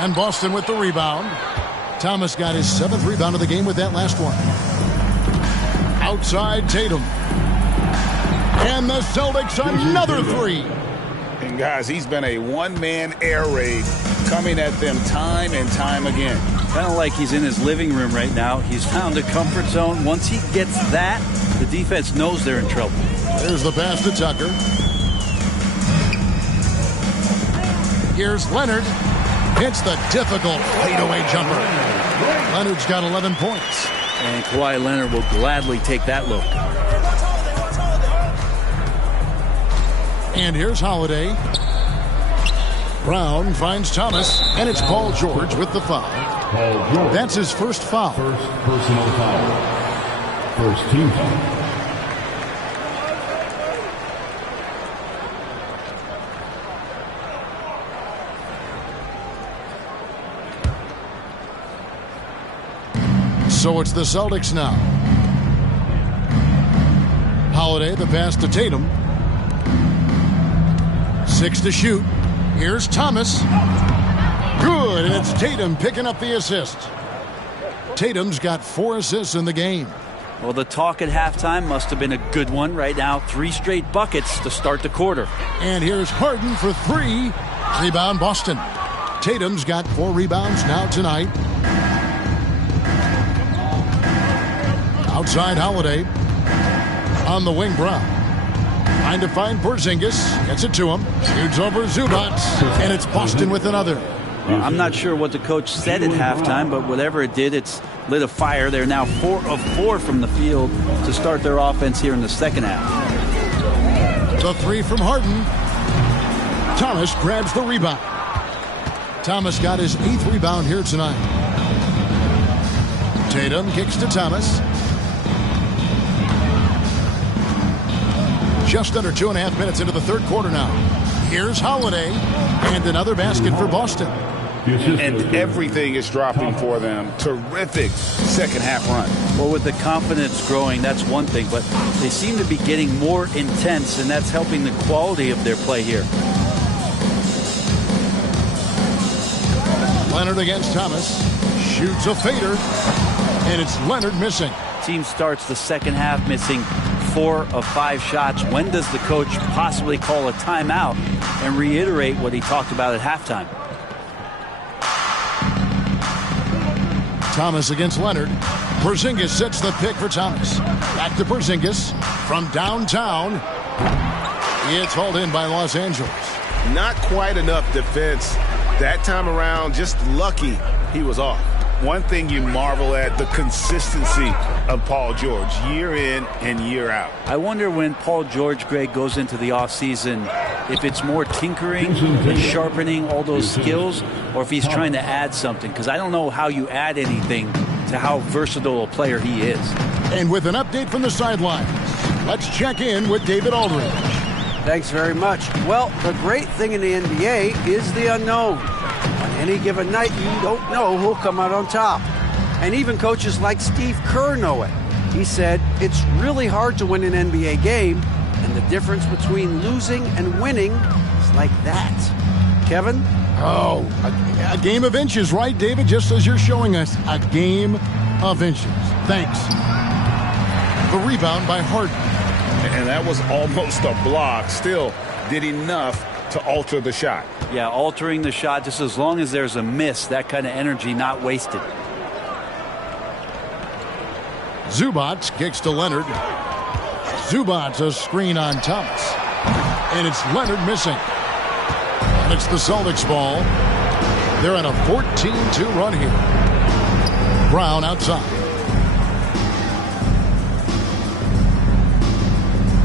And Boston with the rebound. Thomas got his 7th rebound of the game with that last one. Outside Tatum. And the Celtics another 3. And guys, he's been a one-man air raid coming at them time and time again. Kind of like he's in his living room right now. He's found a comfort zone. Once he gets that, the defense knows they're in trouble. There's the pass to Tucker. Here's Leonard. Hits the difficult fadeaway jumper. Leonard's got 11 points. And Kawhi Leonard will gladly take that look. And here's Holiday. Brown finds Thomas, and it's Paul George with the foul. That's his first foul. First personal foul. First team foul. So it's the Celtics now. Holiday, the pass to Tatum. 6 to shoot. Here's Thomas. Good, and it's Tatum picking up the assist. Tatum's got 4 assists in the game. Well, the talk at halftime must have been a good one. Right now, 3 straight buckets to start the quarter. And here's Harden for 3. Rebound Boston. Tatum's got 4 rebounds now tonight. Outside Holiday. On the wing, Brown. Trying to find Porzingis. Gets it to him. Shoots over Zubac. And it's Boston with another. I'm not sure what the coach said at halftime, but whatever it did, it's lit a fire. They're now 4 of 4 from the field to start their offense here in the second half. The 3 from Harden. Thomas grabs the rebound. Thomas got his 8th rebound here tonight. Tatum kicks to Thomas. Just under 2.5 minutes into the third quarter now. Here's Holiday. And another basket for Boston. And everything is dropping for them. Terrific second half run. Well, with the confidence growing, that's one thing, but they seem to be getting more intense, and that's helping the quality of their play here. Leonard against Thomas. Shoots a fader. And it's Leonard missing. Team starts the second half missing 4 of 5 shots. When does the coach possibly call a timeout and reiterate what he talked about at halftime? Thomas against Leonard. Porzingis sets the pick for Thomas. Back to Porzingis from downtown. It's hauled in by Los Angeles. Not quite enough defense that time around. Just lucky he was off. One thing you marvel at, the consistency of Paul George, year in and year out. I wonder when Paul George, Greg, goes into the offseason, if it's more tinkering and sharpening all those skills, or if he's trying to add something, because I don't know how you add anything to how versatile a player he is. And with an update from the sidelines, let's check in with David Aldridge. Thanks very much. Well, the great thing in the NBA is the unknown. On any given night, you don't know who'll come out on top. And even coaches like Steve Kerr know it. He said, it's really hard to win an NBA game, and the difference between losing and winning is like that. Kevin? Oh, a game of inches, right, David? Just as you're showing us, a game of inches. Thanks. The rebound by Harden. And that was almost a block. Still did enough to alter the shot. Yeah, altering the shot, just as long as there's a miss, that kind of energy not wasted. Zubac kicks to Leonard. Zubac a screen on Thomas. And it's Leonard missing. And it's the Celtics ball. They're on a 14-2 run here. Brown outside.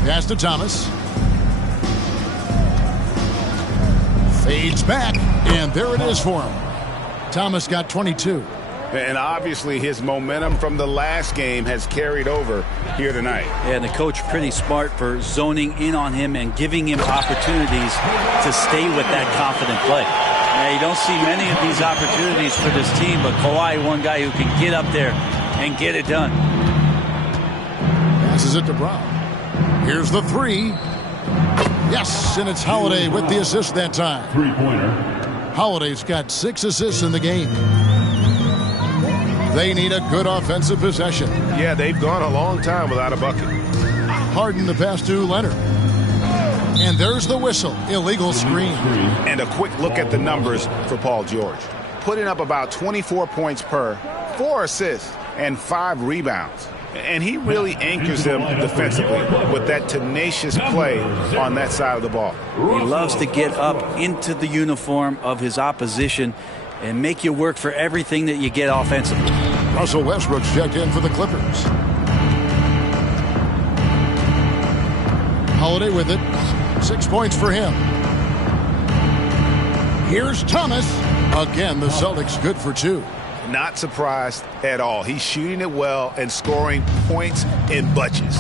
Pass to Thomas. Fades back, and there it is for him. Thomas got 22. And obviously his momentum from the last game has carried over here tonight. Yeah, and the coach pretty smart for zoning in on him and giving him opportunities to stay with that confident play. Yeah, you don't see many of these opportunities for this team, but Kawhi, one guy who can get up there and get it done. Passes it to Brown. Here's the three. Yes, and it's Holiday with the assist that time. Three-pointer. Holiday's got 6 assists in the game. They need a good offensive possession. Yeah, they've gone a long time without a bucket. Harden the pass to Leonard. And there's the whistle. Illegal screen. And a quick look at the numbers for Paul George. Putting up about 24 points per, 4 assists, and 5 rebounds. And he really anchors them defensively with that tenacious play on that side of the ball. He loves to get up into the uniform of his opposition and make you work for everything that you get offensively. Russell Westbrook's checked in for the Clippers. Holiday with it. 6 points for him. Here's Thomas. Again, the Celtics good for 2. Not surprised at all. He's shooting it well and scoring points in bunches.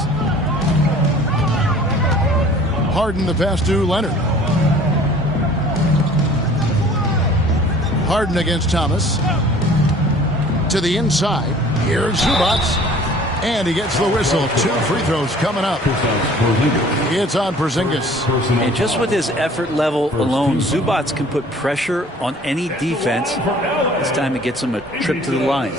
Harden the pass to Leonard. Harden against Thomas. To the inside. Here's Zubac. And he gets the whistle. 2 free throws coming up. It's on Porzingis. And just with his effort level alone, Zubac can put pressure on any defense. This time it gets him a trip to the line.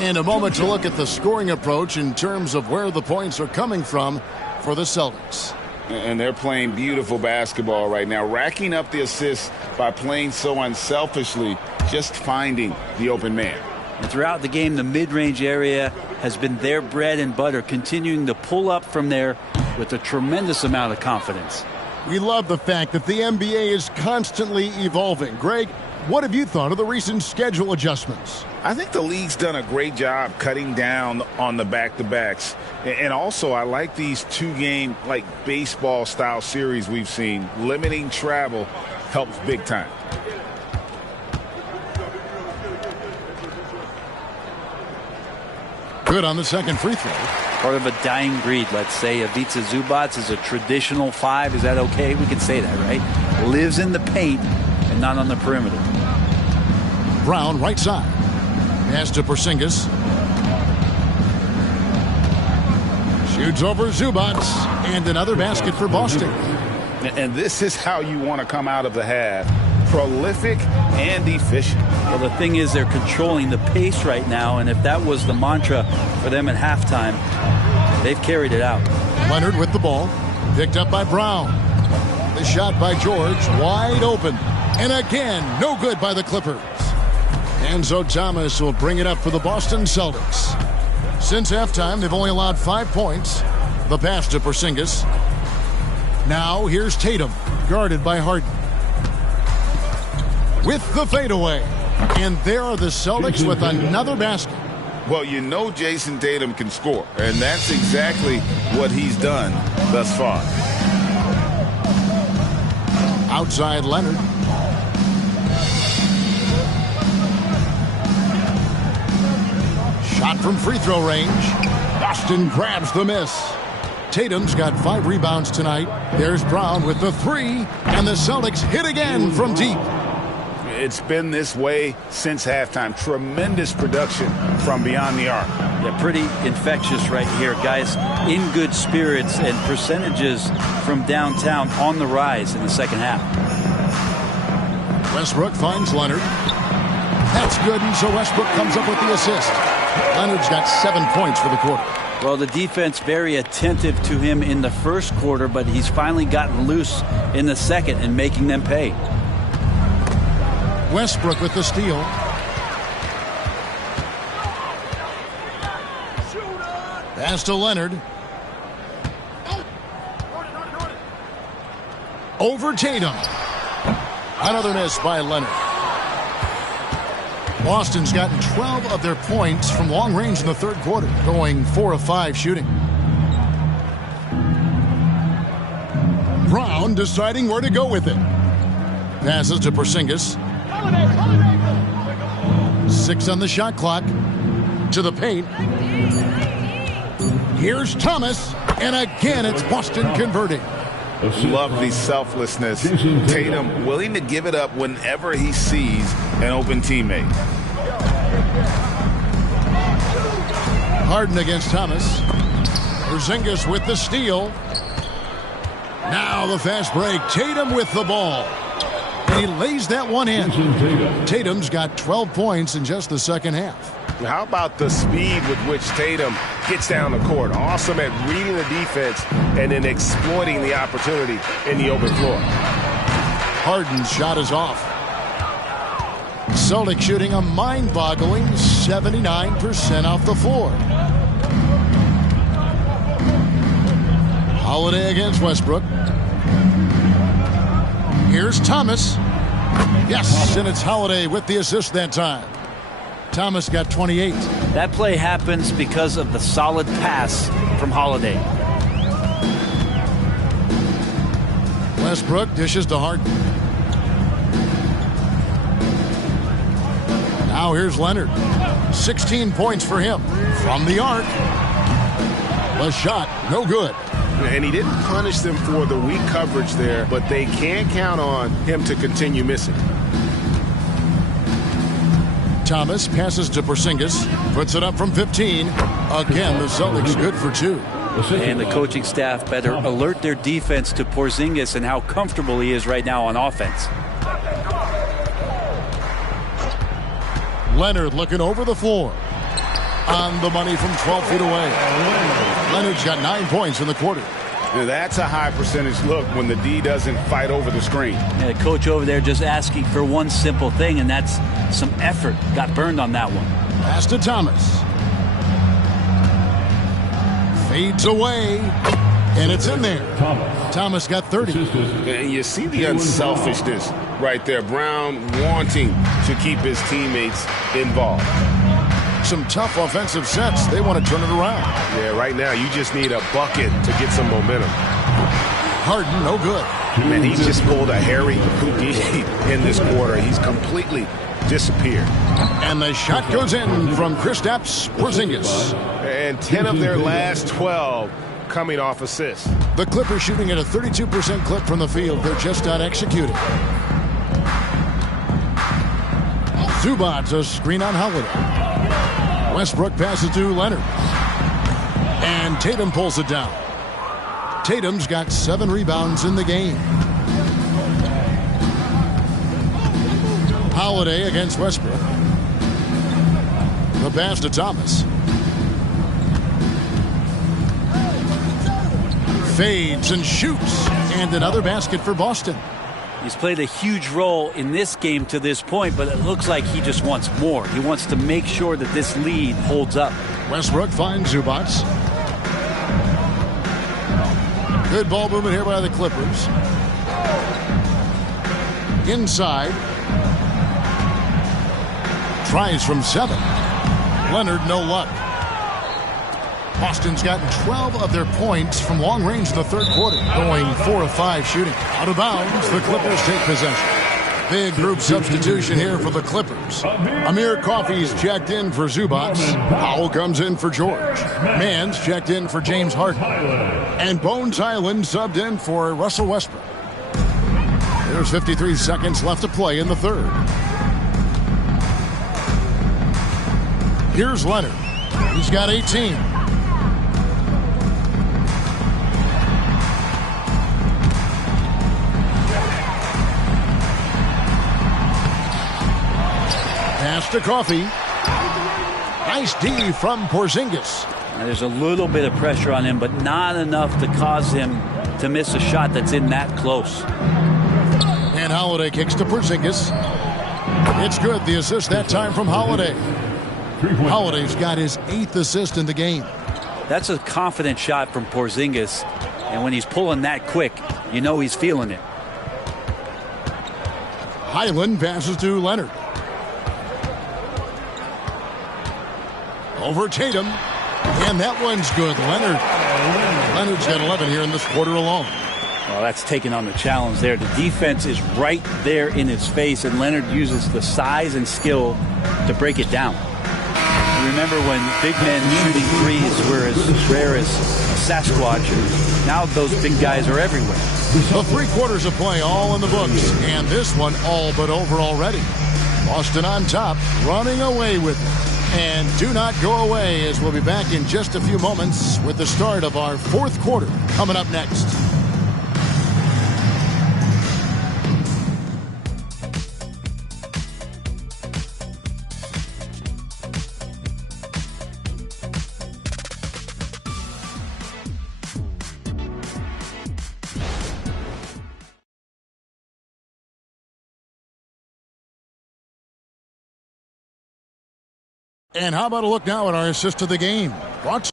And a moment to look at the scoring approach in terms of where the points are coming from for the Celtics. And they're playing beautiful basketball right now, racking up the assists by playing so unselfishly, just finding the open man. And throughout the game, the mid-range area has been their bread and butter, continuing to pull up from there with a tremendous amount of confidence. We love the fact that the NBA is constantly evolving. Greg, what have you thought of the recent schedule adjustments? I think the league's done a great job cutting down on the back-to-backs. And also, I like these 2-game, like baseball-style series we've seen. Limiting travel helps big time. Good on the second free throw. Part of a dying breed, let's say. Ivica Zubac is a traditional 5. Is that okay? We can say that, right? Lives in the paint and not on the perimeter. Brown, right side. Pass to Porzingis. Shoots over Zubac. And another basket for Boston. And this is how you want to come out of the half. Prolific and efficient. Well, the thing is, they're controlling the pace right now, and if that was the mantra for them at halftime, they've carried it out. Leonard with the ball. Picked up by Brown. The shot by George. Wide open. And again, no good by the Clippers. Enzo Thomas will bring it up for the Boston Celtics. Since halftime, they've only allowed 5 points. The pass to Porzingis. Now here's Tatum, guarded by Harden. With the fadeaway. And there are the Celtics with another basket. Well, you know Jason Tatum can score, and that's exactly what he's done thus far. Outside Leonard. Shot from free throw range. Boston grabs the miss. Tatum's got 5 rebounds tonight. There's Brown with the 3, and the Celtics hit again from deep. It's been this way since halftime. Tremendous production from beyond the arc. Yeah, pretty infectious right here, guys. In good spirits and percentages from downtown on the rise in the second half. Westbrook finds Leonard. That's good, and so Westbrook comes up with the assist. Leonard's got 7 points for the quarter. Well, the defense very attentive to him in the first quarter, but he's finally gotten loose in the second and making them pay. Westbrook with the steal. Pass to Leonard. Over Tatum. Another miss by Leonard. Boston's gotten 12 of their points from long range in the third quarter, going 4 of 5 shooting. Brown deciding where to go with it. Passes to Porzingis. 6 on the shot clock. To the paint. Here's Thomas. And again, it's Boston converting. Love the selflessness. Tatum willing to give it up whenever he sees an open teammate. Harden against Thomas. Porzingis with the steal. Now the fast break. Tatum with the ball. And he lays that one in. Tatum's got 12 points in just the second half. How about the speed with which Tatum gets down the court? Awesome at reading the defense and then exploiting the opportunity in the open floor. Harden's shot is off. Celtics shooting a mind-boggling 79% off the floor. Holiday against Westbrook. Here's Thomas. Yes, and it's Holiday with the assist that time. Thomas got 28. That play happens because of the solid pass from Holiday. Westbrook dishes to Harden. Now here's Leonard. 16 points for him. From the arc. The shot, no good. And he didn't punish them for the weak coverage there, but they can't count on him to continue missing. Thomas passes to Porzingis, puts it up from 15. Again, the Celtics good for 2. And the coaching staff better alert their defense to Porzingis and how comfortable he is right now on offense. Leonard looking over the floor. On the money from 12 feet away. Leonard's got 9 points in the quarter. Now that's a high percentage look when the D doesn't fight over the screen. And the coach over there just asking for one simple thing, and that's some effort. Got burned on that one. Pass to Thomas. Fades away. And it's in there. Thomas got 30. And you see the unselfishness right there. Brown wanting to keep his teammates involved. Some tough offensive sets. They want to turn it around. Yeah, right now you just need a bucket to get some momentum. Harden, no good. Man, he's just pulled a Harry Houdini in this quarter. He's completely disappeared. And the shot goes in from Kristaps Porzingis. And 10 of their last 12 coming off assists. The Clippers shooting at a 32% clip from the field. They're just not executing. Zubac, a screen on Holiday. Westbrook passes to Leonard. And Tatum pulls it down. Tatum's got 7 rebounds in the game. Holiday against Westbrook. The pass to Thomas. Fades and shoots. And another basket for Boston. He's played a huge role in this game to this point, but it looks like he just wants more. He wants to make sure that this lead holds up. Westbrook finds Zubac. Good ball movement here by the Clippers. Inside. Tries from 7. Leonard, no luck. Boston's gotten 12 of their points from long range in the third quarter, going 4 of 5 shooting. Out of bounds, the Clippers take possession. Big group substitution here for the Clippers. Amir Coffey's checked in for Zubac. Powell comes in for George. Mann's checked in for James Harden. And Bones Highland subbed in for Russell Westbrook. There's 53 seconds left to play in the third. Here's Leonard. He's got 18. Pass to Coffey. Nice D from Porzingis. There's a little bit of pressure on him, but not enough to cause him to miss a shot that's in that close. And Holiday kicks to Porzingis. It's good. The assist that time from Holiday. Holiday's got his 8th assist in the game. That's a confident shot from Porzingis, and when he's pulling that quick, you know he's feeling it. Highland passes to Leonard. Over Tatum. And that one's good. Leonard's got 11 here in this quarter alone. Well, that's taking on the challenge there. The defense is right there in his face, and Leonard uses the size and skill to break it down. Remember when big men shooting threes were as rare as Sasquatch, and now those big guys are everywhere. The 3 quarters of play all in the books, and this one all but over already. Boston on top, running away with it. And do not go away, as we'll be back in just a few moments with the start of our 4th quarter coming up next. And how about a look now at our assist of the game? Watch.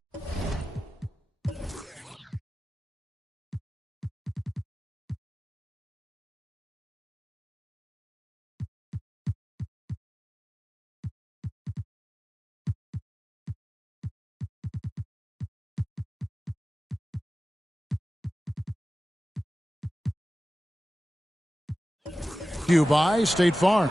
You by State Farm.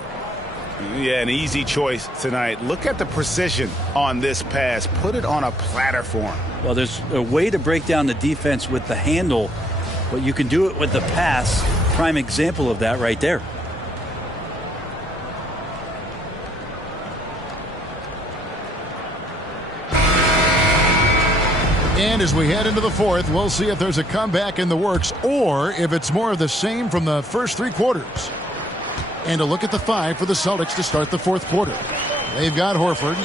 Yeah, an easy choice tonight. Look at the precision on this pass. Put it on a platter for him. Well, there's a way to break down the defense with the handle, but you can do it with the pass. Prime example of that right there. And as we head into the 4th, we'll see if there's a comeback in the works or if it's more of the same from the first 3 quarters. And a look at the 5 for the Celtics to start the 4th quarter. They've got Horford.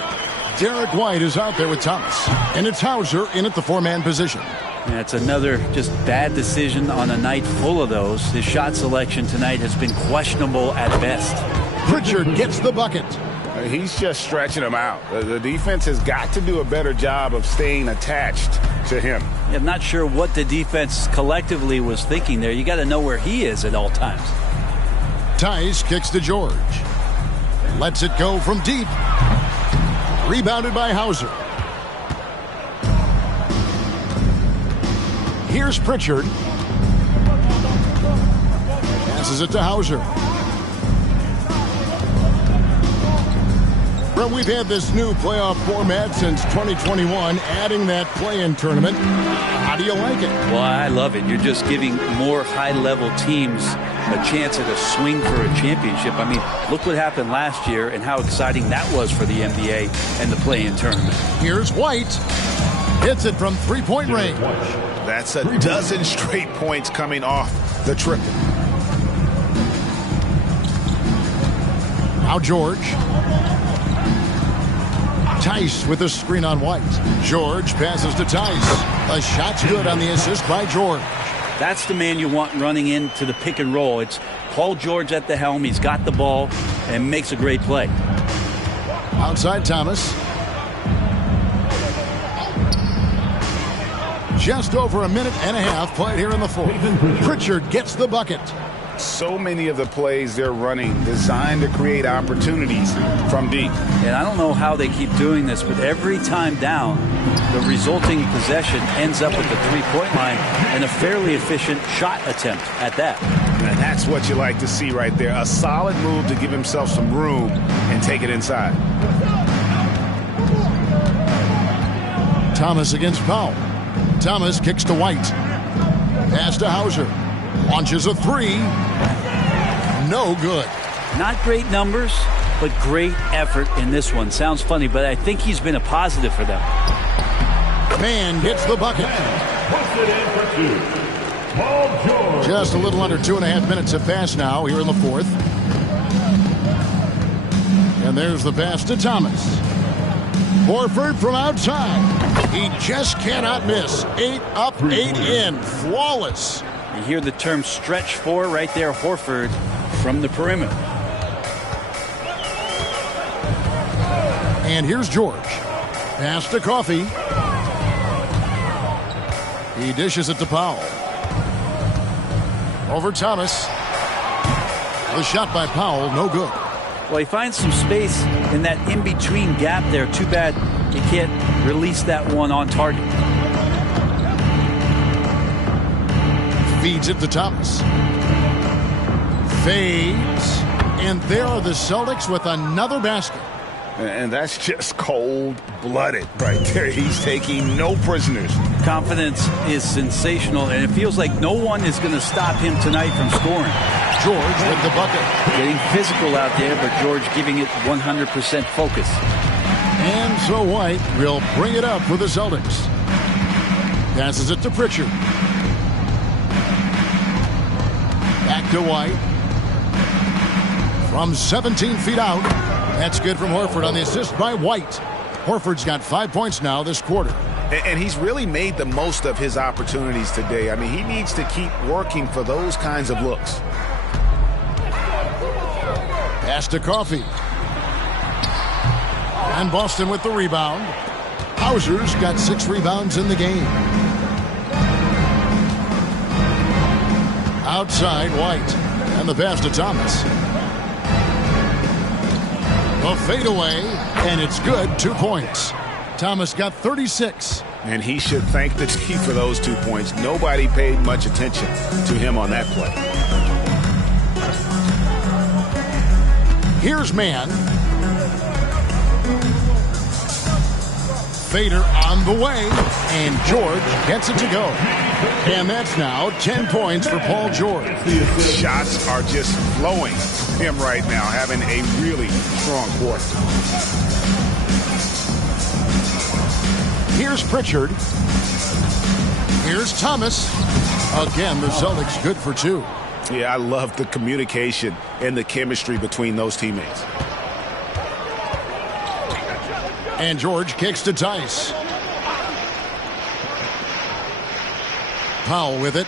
Derek White is out there with Thomas. And it's Hauser in at the 4-man position. That's another just bad decision on a night full of those. His shot selection tonight has been questionable at best. Pritchard gets the bucket. He's just stretching him out. The defense has got to do a better job of staying attached to him. I'm not sure what the defense collectively was thinking there. You got to know where he is at all times. Tice kicks to George. Lets it go from deep. Rebounded by Hauser. Here's Pritchard. Passes it to Hauser. Well, we've had this new playoff format since 2021, adding that play-in tournament. How do you like it? Well, I love it. You're just giving more high-level teams a chance at a swing for a championship. I mean, look what happened last year and how exciting that was for the NBA and the play-in tournament. Here's White. Hits it from 3-point range. That's a dozen straight points coming off the triple. Now George. Tice with a screen on White. George passes to Tice. A shot's good on the assist by George. That's the man you want running into the pick and roll. It's Paul George at the helm. He's got the ball and makes a great play. Outside Thomas. Just over a minute and a half played here in the 4th. Pritchard gets the bucket. So many of the plays they're running designed to create opportunities from deep. And I don't know how they keep doing this, but every time down, the resulting possession ends up at the 3-point line and a fairly efficient shot attempt at that. And that's what you like to see right there. A solid move to give himself some room and take it inside. Thomas against Powell. Thomas kicks to White. Pass to Hauser. Launches a 3. No good. Not great numbers, but great effort in this one. Sounds funny, but I think he's been a positive for them. Man gets the bucket. Puts it in for 2. Paul George. Just a little under 2.5 minutes have passed now here in the 4th. And there's the pass to Thomas. Horford from outside. He just cannot miss. 8 up, 8 in. Flawless. You hear the term stretch 4 right there, Horford from the perimeter. And here's George. Pass to Coffey. He dishes it to Powell. Over Thomas. The shot by Powell, no good. Well, he finds some space in that in-between gap there. Too bad he can't release that one on target. Feeds it to Thomas. Fades. And there are the Celtics with another basket. And that's just cold-blooded right there. He's taking no prisoners. Confidence is sensational, and it feels like no one is going to stop him tonight from scoring. George with the bucket. Getting physical out there, but George giving it 100% focus. And so White will bring it up for the Celtics. Passes it to Pritchard. Back to White. From 17 feet out. That's good from Horford on the assist by White. Horford's got 5 points now this quarter. And he's really made the most of his opportunities today. I mean, he needs to keep working for those kinds of looks. Pass to Coffey. And Boston with the rebound. Hauser's got 6 rebounds in the game. Outside, White. And the pass to Thomas. A fadeaway, and it's good. 2 points. Thomas got 36. And he should thank the team for those 2 points. Nobody paid much attention to him on that play. Here's Mann. Fader on the way, and George gets it to go. And that's now 10 points for Paul George. Shots are just flowing him right now, having a really strong quarter. Here's Pritchard. Here's Thomas. Again, the Celtics good for 2. Yeah, I love the communication and the chemistry between those teammates. And George kicks to Tice. Powell with it.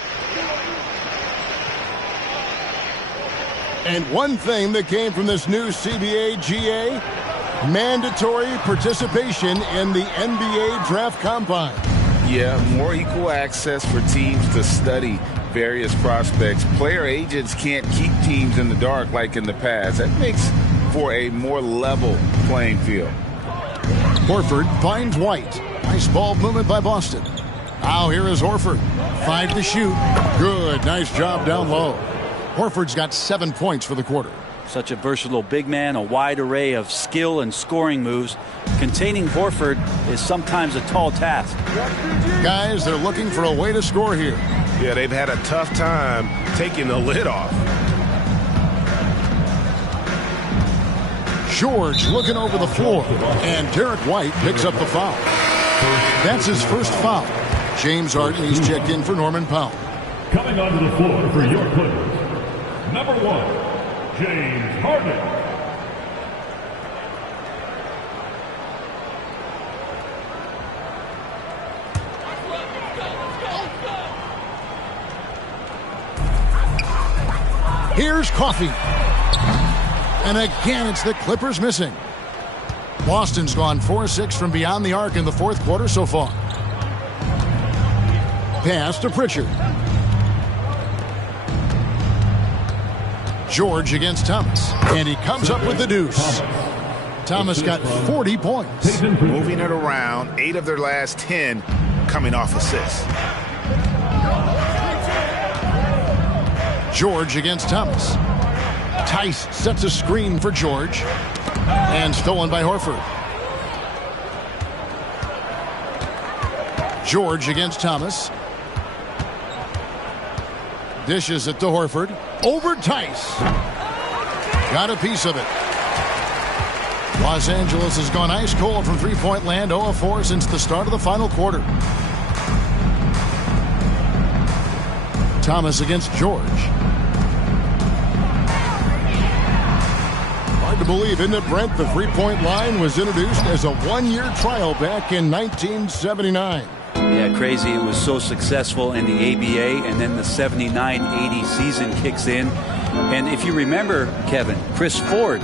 And one thing that came from this new CBA GA, mandatory participation in the NBA Draft Combine. Yeah, more equal access for teams to study various prospects. Player agents can't keep teams in the dark like in the past. That makes for a more level playing field. Horford finds White. Nice ball movement by Boston. Now here is Horford. 5 to shoot. Good. Nice job down low. Horford's got 7 points for the quarter. Such a versatile big man, a wide array of skill and scoring moves. Containing Horford is sometimes a tall task. Guys, they're looking for a way to score here. Yeah, they've had a tough time taking the lid off. George looking over the floor, and Derek White picks up the foul. That's his first foul. James Harden's checked in for Norman Powell. Coming onto the floor for your Clippers, number 1, James Harden. Here's Coffey. And again, it's the Clippers missing. Boston's gone 4-6 from beyond the arc in the fourth quarter so far. Pass to Pritchard. George against Thomas. And he comes up with the deuce. Thomas got 40 points. Moving it around, 8 of their last 10 coming off assists. George against Thomas. Tice sets a screen for George. And stolen by Horford. George against Thomas. Dishes it to Horford. Over Tice. Got a piece of it. Los Angeles has gone ice cold from three-point land, 0 of 4 since the start of the final quarter. Thomas against George. Hard to believe, isn't it, Brent? The three-point line was introduced as a one-year trial back in 1979. Yeah, crazy. It was so successful in the ABA, and then the 79-80 season kicks in. And if you remember, Kevin, Chris Ford,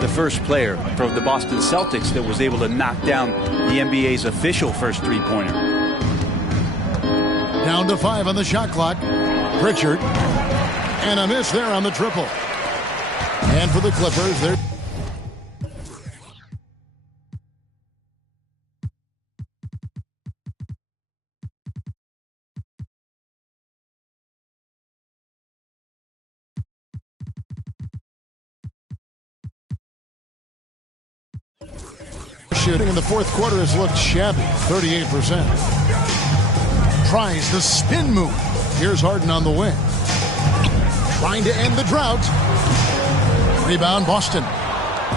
the first player from the Boston Celtics that was able to knock down the NBA's official first three-pointer. Down to 5 on the shot clock. Pritchard. And a miss there on the triple. And for the Clippers, they're shooting in the fourth quarter has looked shabby, 38%. Tries the spin move. Here's Harden on the wing. Trying to end the drought. Rebound, Boston.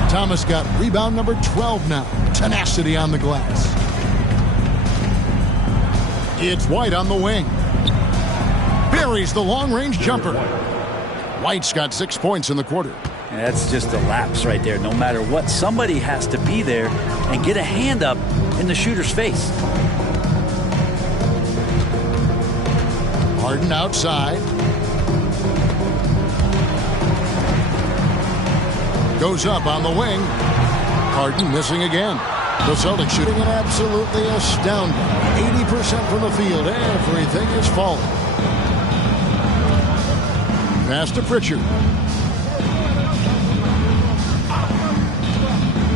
Thomas got rebound number 12 now. Tenacity on the glass. It's White on the wing. Buries the long-range jumper. White's got 6 points in the quarter. And that's just a lapse right there. No matter what, somebody has to be there and get a hand up in the shooter's face. Harden outside. Goes up on the wing. Harden missing again. The Celtics shooting an absolutely astounding 80% from the field. Everything is falling. Pass to Pritchard.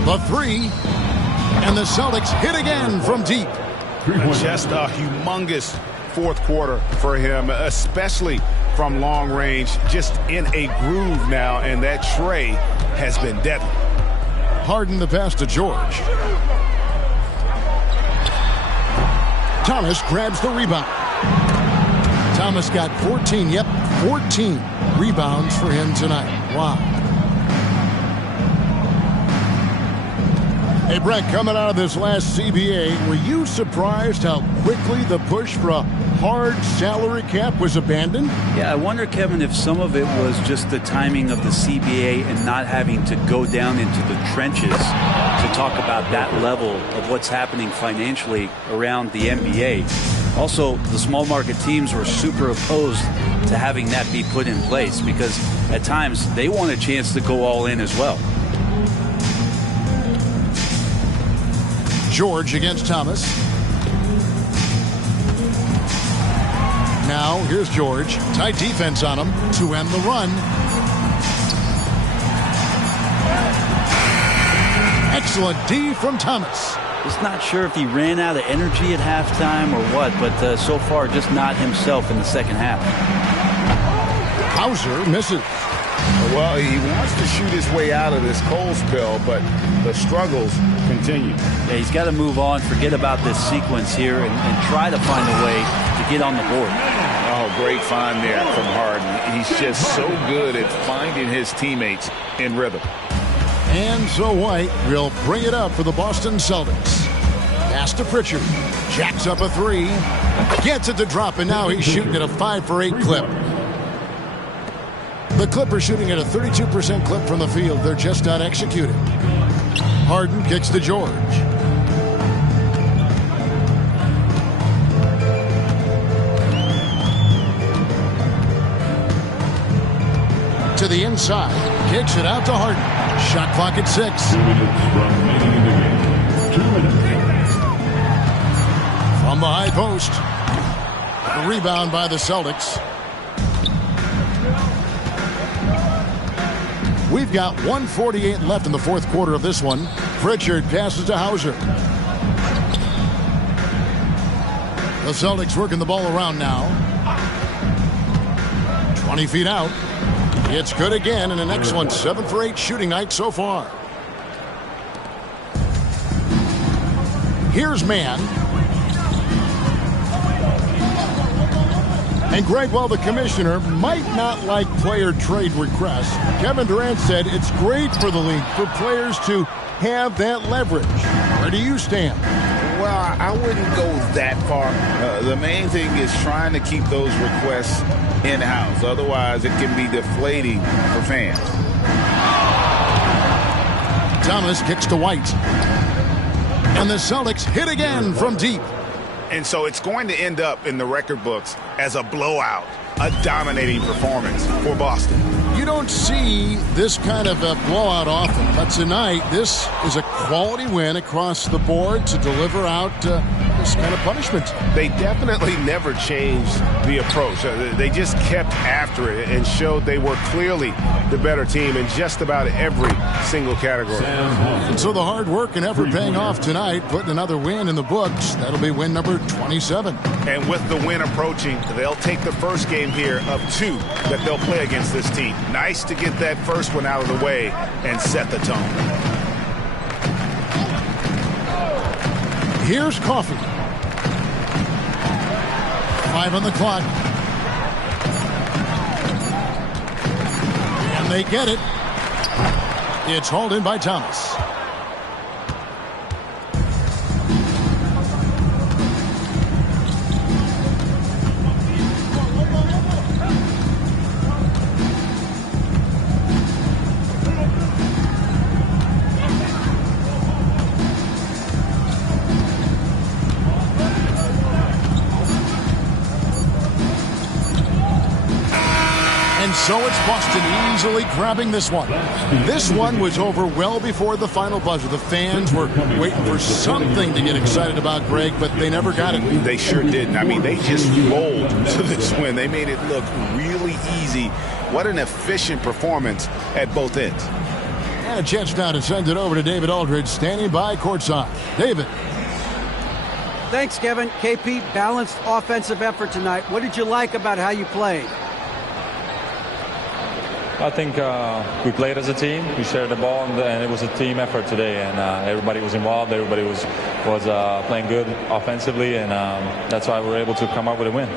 The three. And the Celtics hit again from deep. Just a humongous fourth quarter for him, especially from long range. Just in a groove now, and that tray has been deadly. Harden the pass to George. Thomas grabs the rebound. Thomas got 14, 14 rebounds for him tonight. Wow. Hey, Brett, coming out of this last CBA, were you surprised how quickly the push for a hard salary cap was abandoned? Yeah, I wonder, Kevin, if some of it was just the timing of the CBA and not having to go down into the trenches to talk about that level of what's happening financially around the NBA. Also, the small market teams were super opposed to having that be put in place because at times they want a chance to go all in as well. George against Thomas. Now, here's George. Tight defense on him to end the run. Excellent D from Thomas. Just not sure if he ran out of energy at halftime or what, but so far just not himself in the second half. Hauser misses. Well, he wants to shoot his way out of this cold spell, but the struggles continue. Yeah, he's got to move on, forget about this sequence here, and try to find a way to get on the board. Oh, great find there from Harden. He's just so good at finding his teammates in rhythm. And so White will bring it up for the Boston Celtics. Pass to Pritchard. Jacks up a three. Gets it to drop, and now he's shooting at a 5-for-8 clip. The Clippers shooting at a 32% clip from the field. They're just not executing. Harden kicks to George. To the inside. Kicks it out to Harden. Shot clock at 6. 2 minutes remaining in the game. 2 minutes. From the high post. The rebound by the Celtics. We've got 1:48 left in the fourth quarter of this one. Pritchard passes to Hauser. The Celtics working the ball around now. 20 feet out. It's good again, and an excellent 7-for-8 shooting night so far. Here's Mann. And Greg, while the commissioner might not like player trade requests, Kevin Durant said it's great for the league for players to have that leverage. Where do you stand? Well, I wouldn't go that far. The main thing is trying to keep those requests in-house. Otherwise, it can be deflating for fans. Thomas kicks to White. And the Celtics hit again from deep. And so it's going to end up in the record books as a blowout, a dominating performance for Boston. You don't see this kind of a blowout often, but tonight this is a quality win across the board to deliver out this kind of punishment. They definitely never changed the approach. They just kept after it and showed they were clearly the better team in just about every single category. And so the hard work and effort paying off tonight, putting another win in the books. That'll be win number 27. And with the win approaching, they'll take the first game here of 2 that they'll play against this team. Nice to get that first one out of the way and set the tone. Here's Coffey. 5 on the clock. And they get it. It's hauled in by Thomas. And so it's Boston easily grabbing this one. This one was over well before the final buzzer. The fans were waiting for something to get excited about, Greg, but they never got it. They sure didn't. I mean, they just rolled to this win. They made it look really easy. What an efficient performance at both ends. And a chance now to send it over to David Aldridge, standing by courtside. David. Thanks, Kevin. KP, balanced offensive effort tonight. What did you like about how you played? I think we played as a team. We shared the ball, and it was a team effort today. And everybody was involved. Everybody was playing good offensively, and that's why we were able to come up with a win.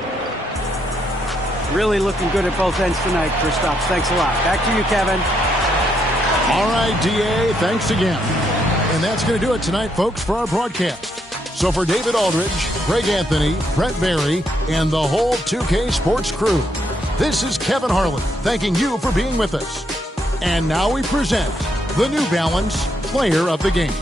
Really looking good at both ends tonight, Kristaps. Thanks a lot. Back to you, Kevin. All right, DA, thanks again. And that's going to do it tonight, folks, for our broadcast. So for David Aldridge, Greg Anthony, Brett Barry, and the whole 2K Sports crew, this is Kevin Harlan thanking you for being with us. And now we present the New Balance Player of the Game.